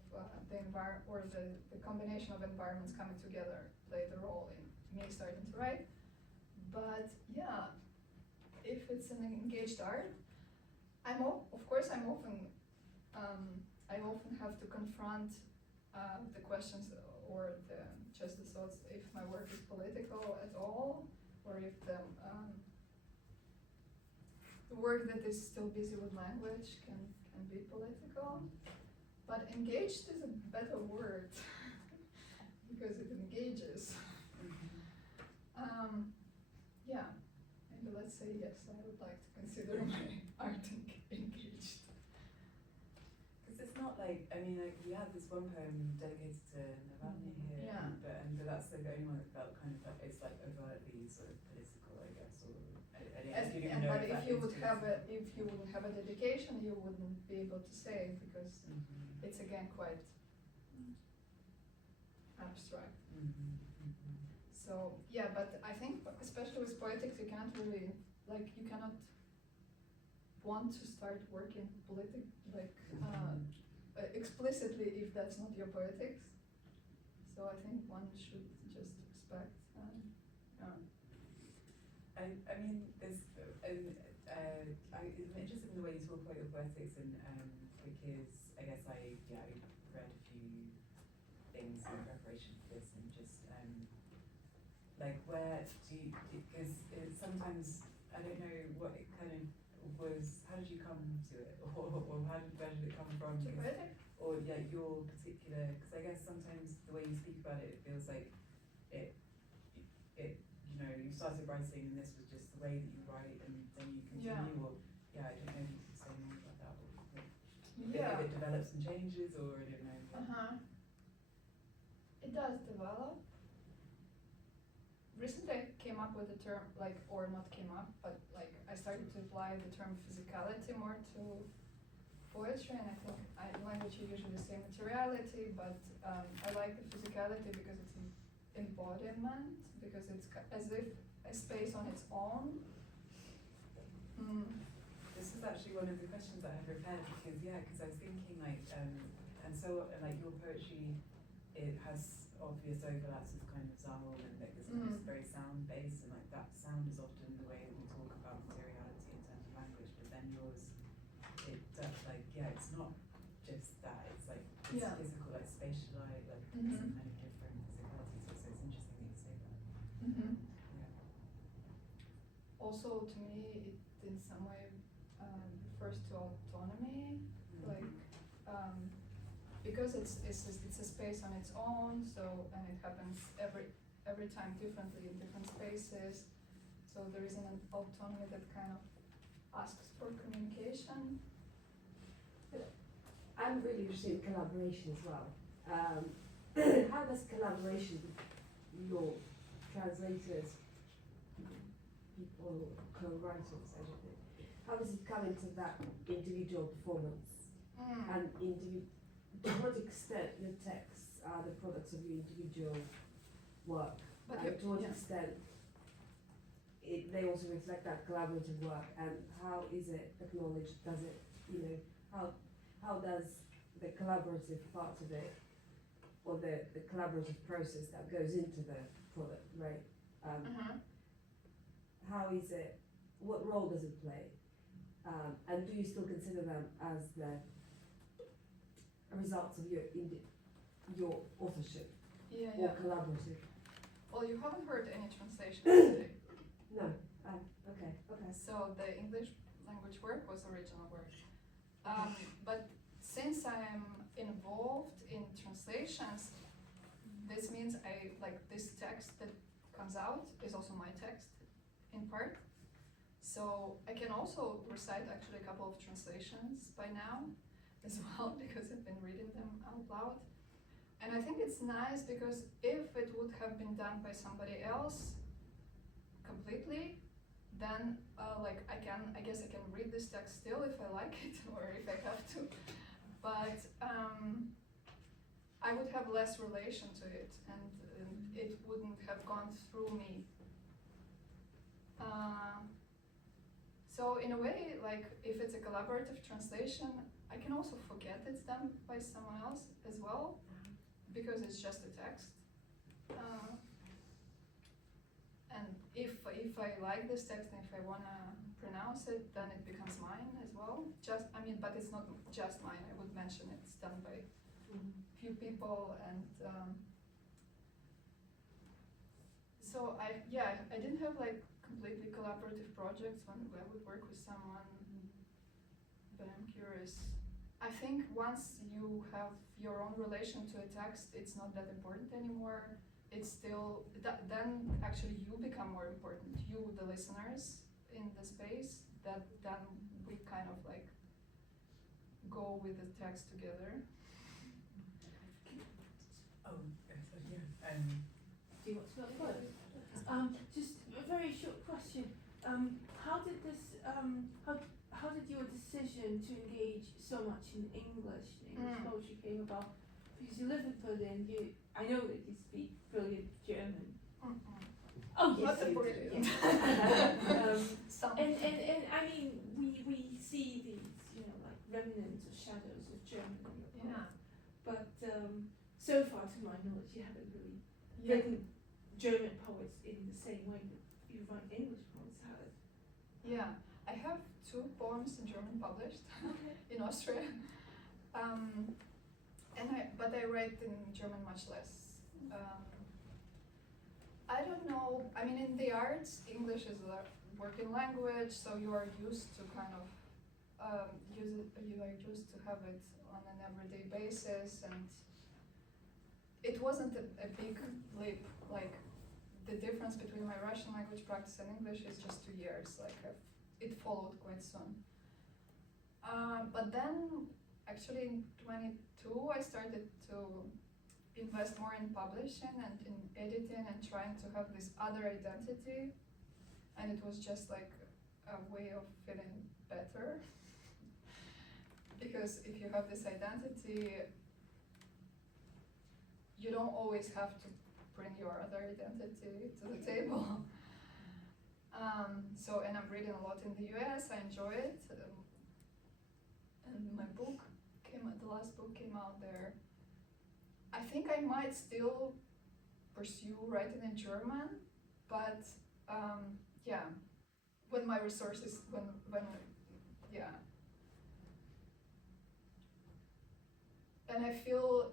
the environment, or the combination of environments coming together played a role in me starting to write. But yeah, if it's an engaged art, of course I'm often, I often have to confront the questions or just the thoughts if my work is political at all, or if the work that is still busy with language can be political. But engaged is a better word because it engages. Yeah, maybe let's say yes, I would like to consider my art engaged. because it's not like, I mean, like, we had this one poem dedicated to Navalny here, Yeah. but that's like the only one that felt kind of like, it's like overtly sort of political, I guess, or, I don't even know But if if that you is would political. if you wouldn't have a dedication, you wouldn't be able to say, because Mhm. it's again quite abstract. Mhm. So yeah, but I think especially with poetics, you cannot really, like, you cannot want to start working explicitly if that's not your poetics. So I think one should just expect. I mean, there's, I'm interested in the way you talk about your poetics, and because I guess I read a few things in preparation for this, and just like, where do you, because sometimes I don't know what it kind of was, how did you come to it, or where did it come from? To 'Cause- poetic? or yeah, your particular, because I guess sometimes the way you speak about it, it feels like it, you know, you started writing and this was just the way that you write, and then you continue, Yeah. or I don't know if you could say more about that, or Yeah. if it develops and changes, or I don't know. It does develop. Recently I came up with the term, like, or not came up, but like I started to apply the term physicality more to poetry, and I think in language you usually say materiality, but I like the physicality because it's an embodiment, because it's as if a space on its own. This is actually one of the questions I had prepared, because I was thinking like, and so like your poetry, it has obvious overlaps with kind of Zawl, and like this kind of very sound based, and like that sound is often the way that we talk about materiality in terms of language, but then yours, it does, like, it's not just that, it's like it's Yeah. physical, like spatialized, like Mhm. some kind of different physicality, so it's interesting that you say that. Yeah. Also, to me, it in some way refers to autonomy, like because it's a space on its own. So, and it happens every time differently in different spaces. So there is an autonomy that kind of asks for communication. I'm really interested in collaboration as well. How does collaboration with your translators, people, co-writers, I don't know, how does it come into that individual performance? And to what extent your texts are the products of your individual work? But And to what yeah. extent they also reflect that collaborative work, and how is it acknowledged? Does it, how does the collaborative part of it, or the collaborative process that goes into the product, right? How is it, what role does it play? And do you still consider them as the results of your authorship or collaborative? Well, you haven't heard any translation today. No. Okay. So the English language work was original work. But since I'm involved in translations, this means I like this text that comes out is also my text in part. So I can also recite actually a couple of translations by now as well because I've been reading them out loud. And I think it's nice because if it would have been done by somebody else completely, then I guess I can read this text still if I like it or if I have to. But I would have less relation to it, and it wouldn't have gone through me. So in a way, like if it's a collaborative translation, I can also forget it's done by someone else as well, because it's just a text. And if I like this text and if I wanna pronounce it, then it becomes mine as well. But it's not just mine. I would mention it's done by few people, and so I didn't have like completely collaborative projects when I would work with someone, but I'm curious. I think once you have your own relation to a text, it's not that important anymore. It's still, then actually you become more important, you, the listeners in the space, then we kind of like go with the text together. Oh, so yeah. Do you want to go first? Just a very short question. How did this? How did your decision to engage so much in English poetry came about? Because you live in Berlin, I know that you speak brilliant German. Oh yes, Not you brilliant. do, yeah. And and I mean we see these like remnants or shadows of German in your poems. But so far to my knowledge you haven't really written German poets in the same way that you write English poets, have it? Yeah, I have 2 poems in German published in Austria, but I write in German much less. I don't know. I mean, in the arts, English is a working language, so you are used to kind of use it. You are used to have it on an everyday basis, and it wasn't a big leap. Like the difference between my Russian language practice and English is just 2 years. Like it followed quite soon. But then, actually, in 22, I started to invest more in publishing and in editing and trying to have this other identity, and it was just like a way of feeling better. Because if you have this identity, you don't always have to bring your other identity to the table. And I'm reading a lot in the US, I enjoy it. And my book the last book came out there. I think I might still pursue writing in German, but when my resources, and I feel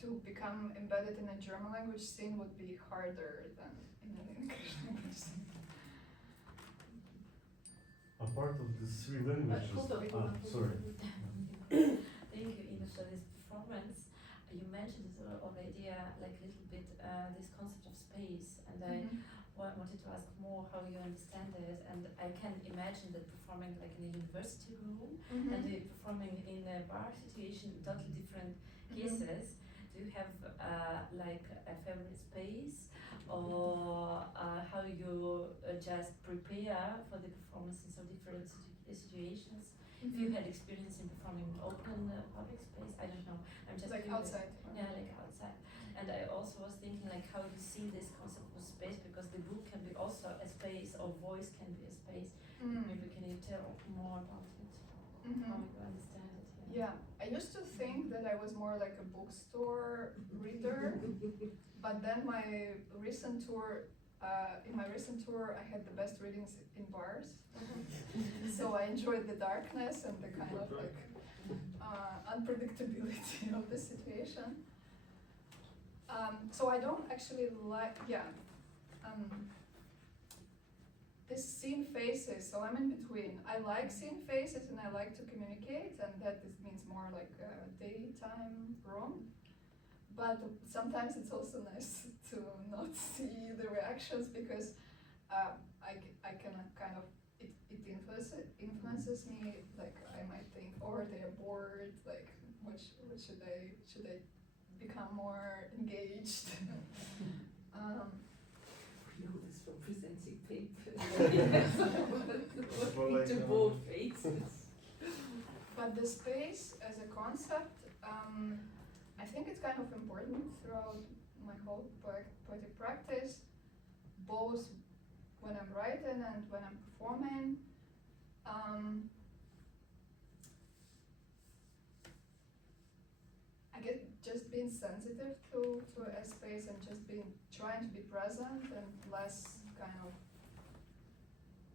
to become embedded in a German language scene would be harder than in an English language scene. A part of the 3 languages. Sorry. Thank you, Ines, for this performance. You mentioned it already, like a little bit, this concept of space, and I wanted to ask more how you understand it. And I can imagine that performing like in a university room and performing in a bar situation, totally different cases. Do you have like a favorite space, or how you just prepare for the performances of different situations? If you had experience in performing in open public space, I don't know. I'm just like curious. outside. Yeah, like outside. And I also was thinking like how you see this concept of space, because the book can be also a space, or voice can be a space. Maybe can you tell more about it? How you understand it? Yeah, I used to think that I was more like a bookstore reader, but then my recent tour, I had the best readings in bars. So I enjoyed the darkness and the kind of like unpredictability of the situation. So I don't actually like, this scene faces, so I'm in between. I like scene faces and I like to communicate, and that this means more like a daytime room. But sometimes it's also nice to not see the reactions because I can kind of, it influences me, like I might think, or they're bored, like what should I become more engaged? We know this from presenting papers. Well, Looking to like, bold faces. But the space as a concept, I think it's kind of important throughout my whole poetic practice, both when I'm writing and when I'm performing. I get just being sensitive to a space and just trying to be present and less kind of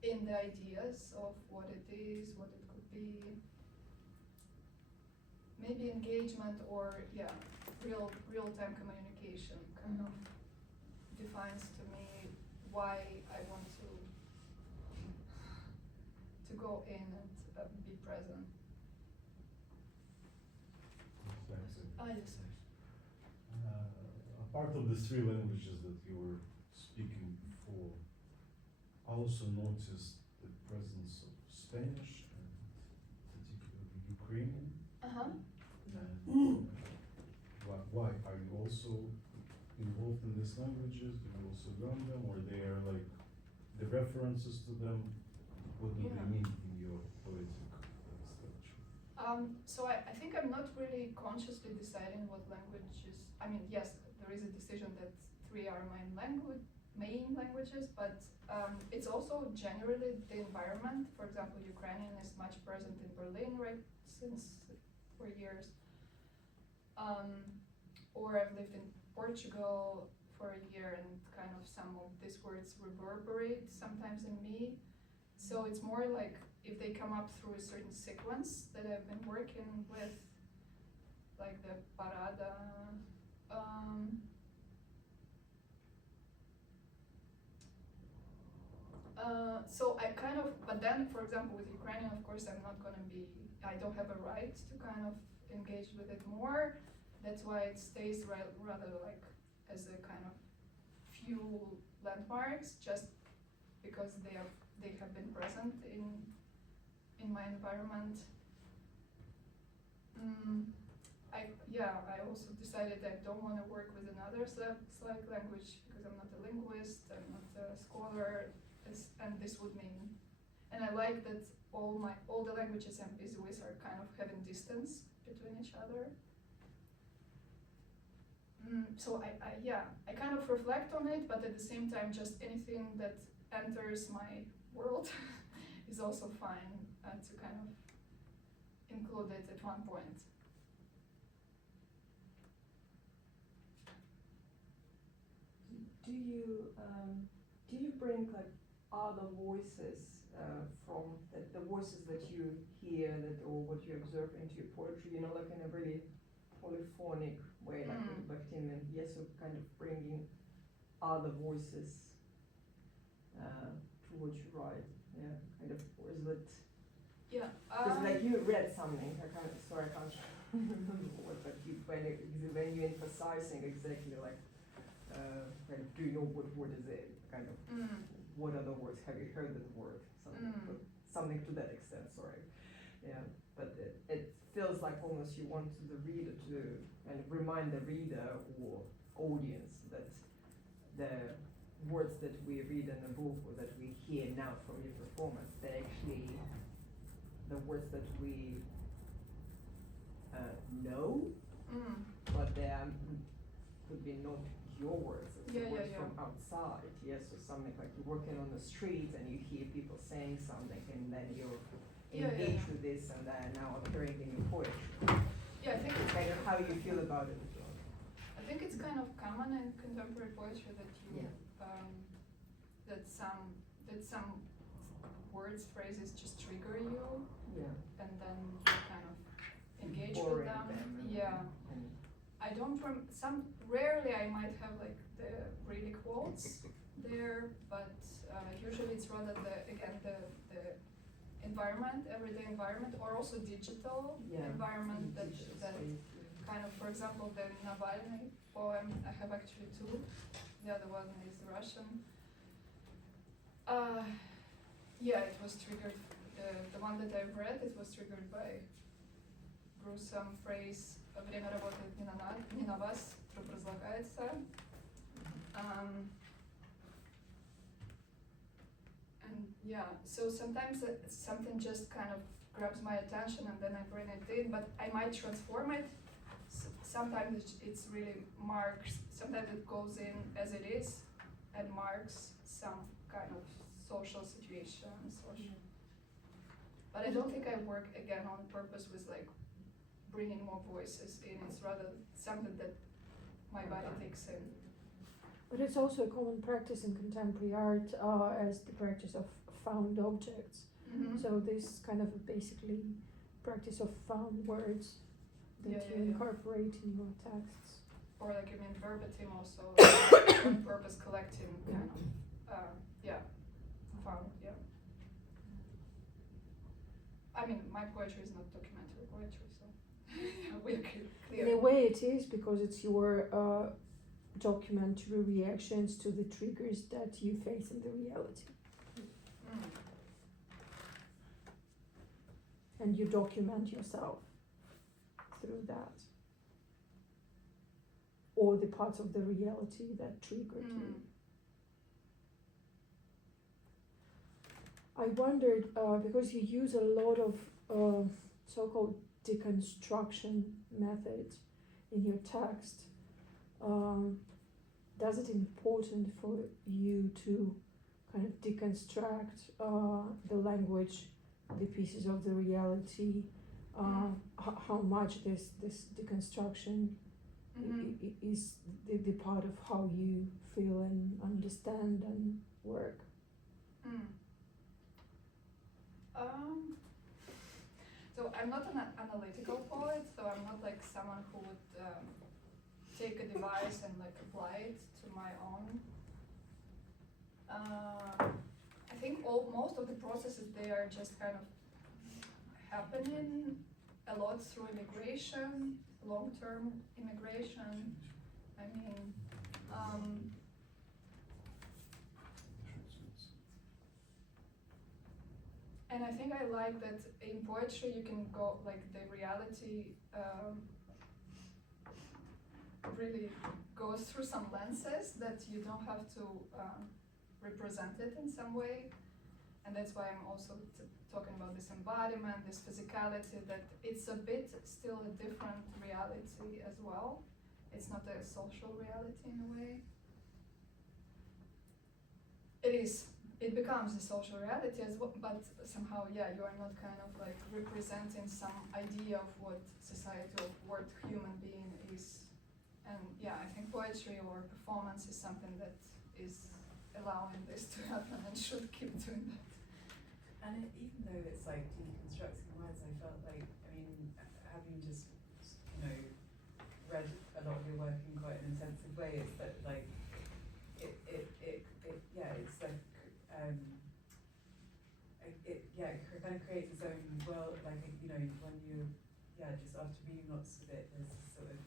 in the ideas of what it is, what it could be. Maybe engagement or real-time communication kind of defines to me why I want to go in and be present. Yes. A part of the three languages that you were speaking before, I also noticed the presence of Spanish and particularly Ukrainian. And why are you also involved in these languages? Do you also learn them, or they are like the references to them? What do they mean in your poetic structure? So I think I'm not really consciously deciding what languages. I mean, yes, there is a decision that three are my main languages, but it's also generally the environment. For example, Ukrainian is much present in Berlin since for years. Or I've lived in Portugal for a year, and kind of some of these words reverberate sometimes in me. So it's more like if they come up through a certain sequence that I've been working with, like the parada. So I kind of, but then, for example, with Ukrainian, of course, I don't have a right to kind of engage with it more. That's why it stays rather like as a kind of few landmarks, just because they have been present in my environment. I also decided I don't want to work with another Slavic language because I'm not a linguist, I'm not a scholar, and this would mean, and I like that all the languages I'm busy with are kind of having distance between each other. So I kind of reflect on it, but at the same time, just anything that enters my world is also fine to kind of include it at one point. Do you bring like other voices from the voices that you hear or what you observe into your poetry? You know, like in a really polyphonic way, like with Bakhtin and Yesu, kind of bringing other voices to what you write. Yeah, kind of, or is it? Yeah. Because like you read something, I can't remember what, but when you're emphasizing exactly like, kind of, do you know what word is it? Kind of, what are the words? Have you heard that word? Something to that extent, sorry. Yeah, but it feels like almost you want the reader to kind of remind the reader or audience that the words that we read in the book or that we hear now from your performance, they're actually the words that we know, but they could be not your words, it's the words from outside. Yes, or something like you're working on the street and you hear people saying something, and then you're engaged with this, and then now appearing in your poetry. Yeah, I think it's kind of how you feel about it as well. I think it's kind of common in contemporary poetry that you that some words, phrases just trigger you, and then you kind of engage with them. I don't rarely I might have like the really quotes, there, but usually it's rather the environment, everyday environment, or also digital environment that kind of, for example, the Navalny poem, I have actually two. The other one is Russian. Yeah, it was triggered, the one that I've read, it was triggered by gruesome phrase «Время работает не на вас, труп разлагается». And yeah, so sometimes something just kind of grabs my attention and then I bring it in, but I might transform it. Sometimes it's really marks, sometimes it goes in as it is and marks some kind of social situation, but I don't think I work again on purpose with like bringing more voices in. It's rather something that my body takes in. But it's also a common practice in contemporary art as the practice of found objects. Mm-hmm. So this kind of basically practice of found words that you incorporate in your texts. Or like you mean verbatim also, on purpose collecting kind of, found, I mean, my poetry is not documentary poetry, so we're clear. In a way it is, because it's your documentary reactions to the triggers that you face in the reality. Mm. And you document yourself through that. Or the parts of the reality that triggered you. I wondered, because you use a lot of so-called deconstruction methods in your text, does it important for you to kind of deconstruct the language, the pieces of the reality, how much this deconstruction is the part of how you feel and understand and work? So I'm not an analytical poet, so I'm not like someone who would take a device and like apply it to my own. I think most of the processes, they are just kind of happening a lot through immigration, long-term immigration. I mean, and I think I like that in poetry you can go, like the reality really goes through some lenses that you don't have to represent it in some way. And that's why I'm also talking about this embodiment, this physicality, that it's a bit still a different reality as well. It's not a social reality in a way. It becomes a social reality as well, but somehow, you are not kind of like representing some idea of what society, of what human being is. And I think poetry or performance is something that is allowing this to happen and should keep doing that. And even though it's like deconstructing words, I felt like, I mean, having just, read a lot of your work in quite an intensive way, it's that like, it's like, it kind of creates its own world, like, when you, just after reading lots of it, there's this sort of,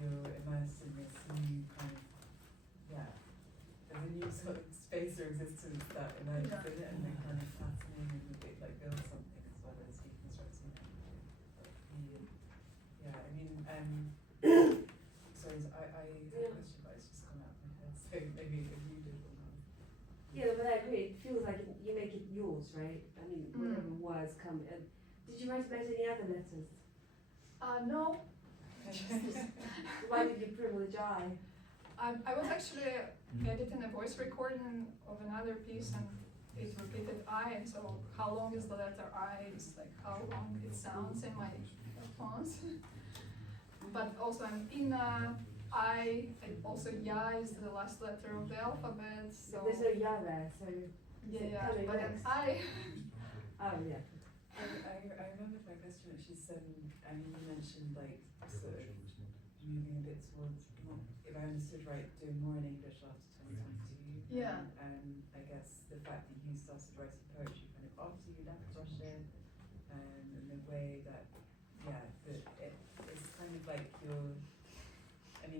you're immersed in this new kind of, there's a new sort of space or existence that emerges in it, and then kind of fascinating and it like builds something as well as deconstructing it. Sorry, I had a question, but it's just come out of my head, so maybe if you did or not. Yeah, but I agree. It feels like you make it yours, right? I mean, whatever words come in. Did you write about any other letters? No. Why did you privilege I? I was actually editing a voice recording of another piece, and it repeated I, and so how long is the letter I? It's like how long it sounds in my headphones. But also I'm Ina, I, and also Ya is the last letter of the alphabet. So There's no Ya there, so. But then I. Oh yeah. I remembered my question, which is, I mean, you mentioned like sort of moving a bit towards, if I understood right, doing more in English after 2022. Yeah. And I guess the fact that you started writing poetry kind of after you left Russia, and the way that, it's kind of like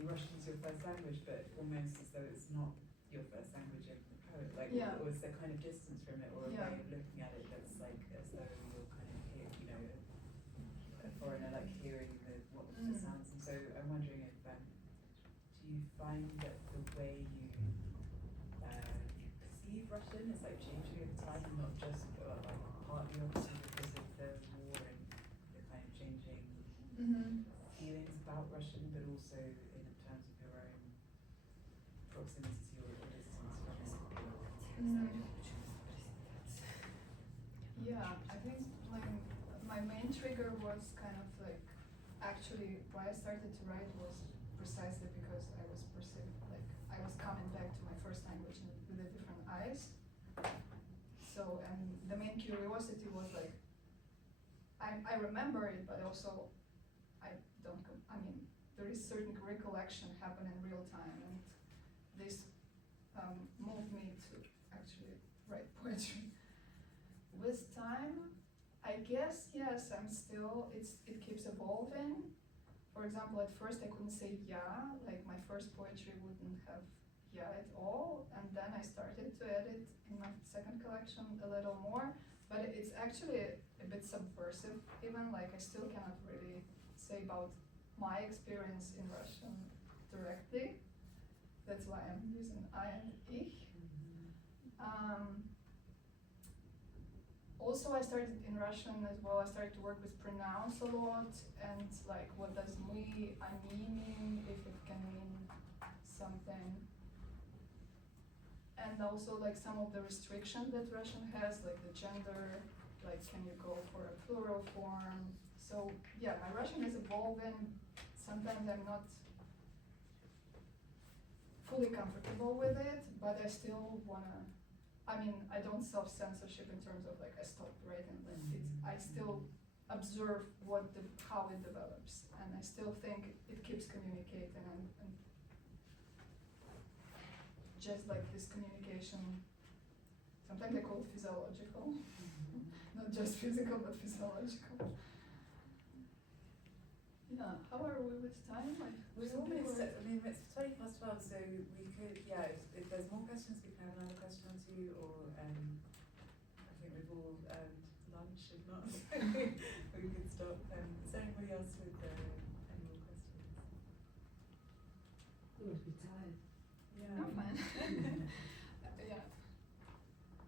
Russian's your first language, but almost as though it's not your first language of the poet. Like, or is there kind of distance from it, or a way of looking at it that's like as though you're kind of a foreigner, like hearing what the sounds. And so I'm wondering if do you find that the way you perceive Russian is like changing over time, and not just like partly obviously because of the war and the kind of changing feelings about Russian, but also in terms of your own proximity to or distance from it? Yeah, I think my main trigger was kind of like, actually why I started to write was precisely because I was perceived, like I was coming back to my first language with a different eyes. So, and the main curiosity was like, I remember it, but also there is certain recollection happen in real time, and this moved me to actually write poetry. With time, I guess, yes, it keeps evolving. For example, at first I couldn't say yeah, like my first poetry wouldn't have yeah at all, and then I started to edit in my second collection a little more, but it's actually a bit subversive even, like I still cannot really say about my experience in Russian directly. That's why I'm using I and ich. Also, I started in Russian as well. I started to work with pronouns a lot, and like, what does мы, они mean, if it can mean something. And also, like, some of the restrictions that Russian has, like the gender, like, can you go for a plural form? So, yeah, my Russian is evolving. Sometimes I'm not fully comfortable with it, but I still wanna, I don't self-censorship in terms of like I stopped writing, but I still observe how it develops, and I still think it keeps communicating, and just like this communication, sometimes I call it physiological, not just physical, but physiological. Yeah, how are we with time? We're almost, it's 12:20, so we could, if there's more questions, we can have another question or two, or I think we've all lunch, if not, we could stop. Is there anybody else with any more questions? You must be tired. Yeah. I'm fine. Yeah.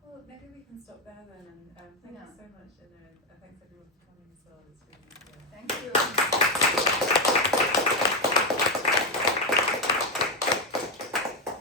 Well, maybe we can stop there then, and thank you Yeah. so much, and thanks everyone for coming as well. It's really, Thank you.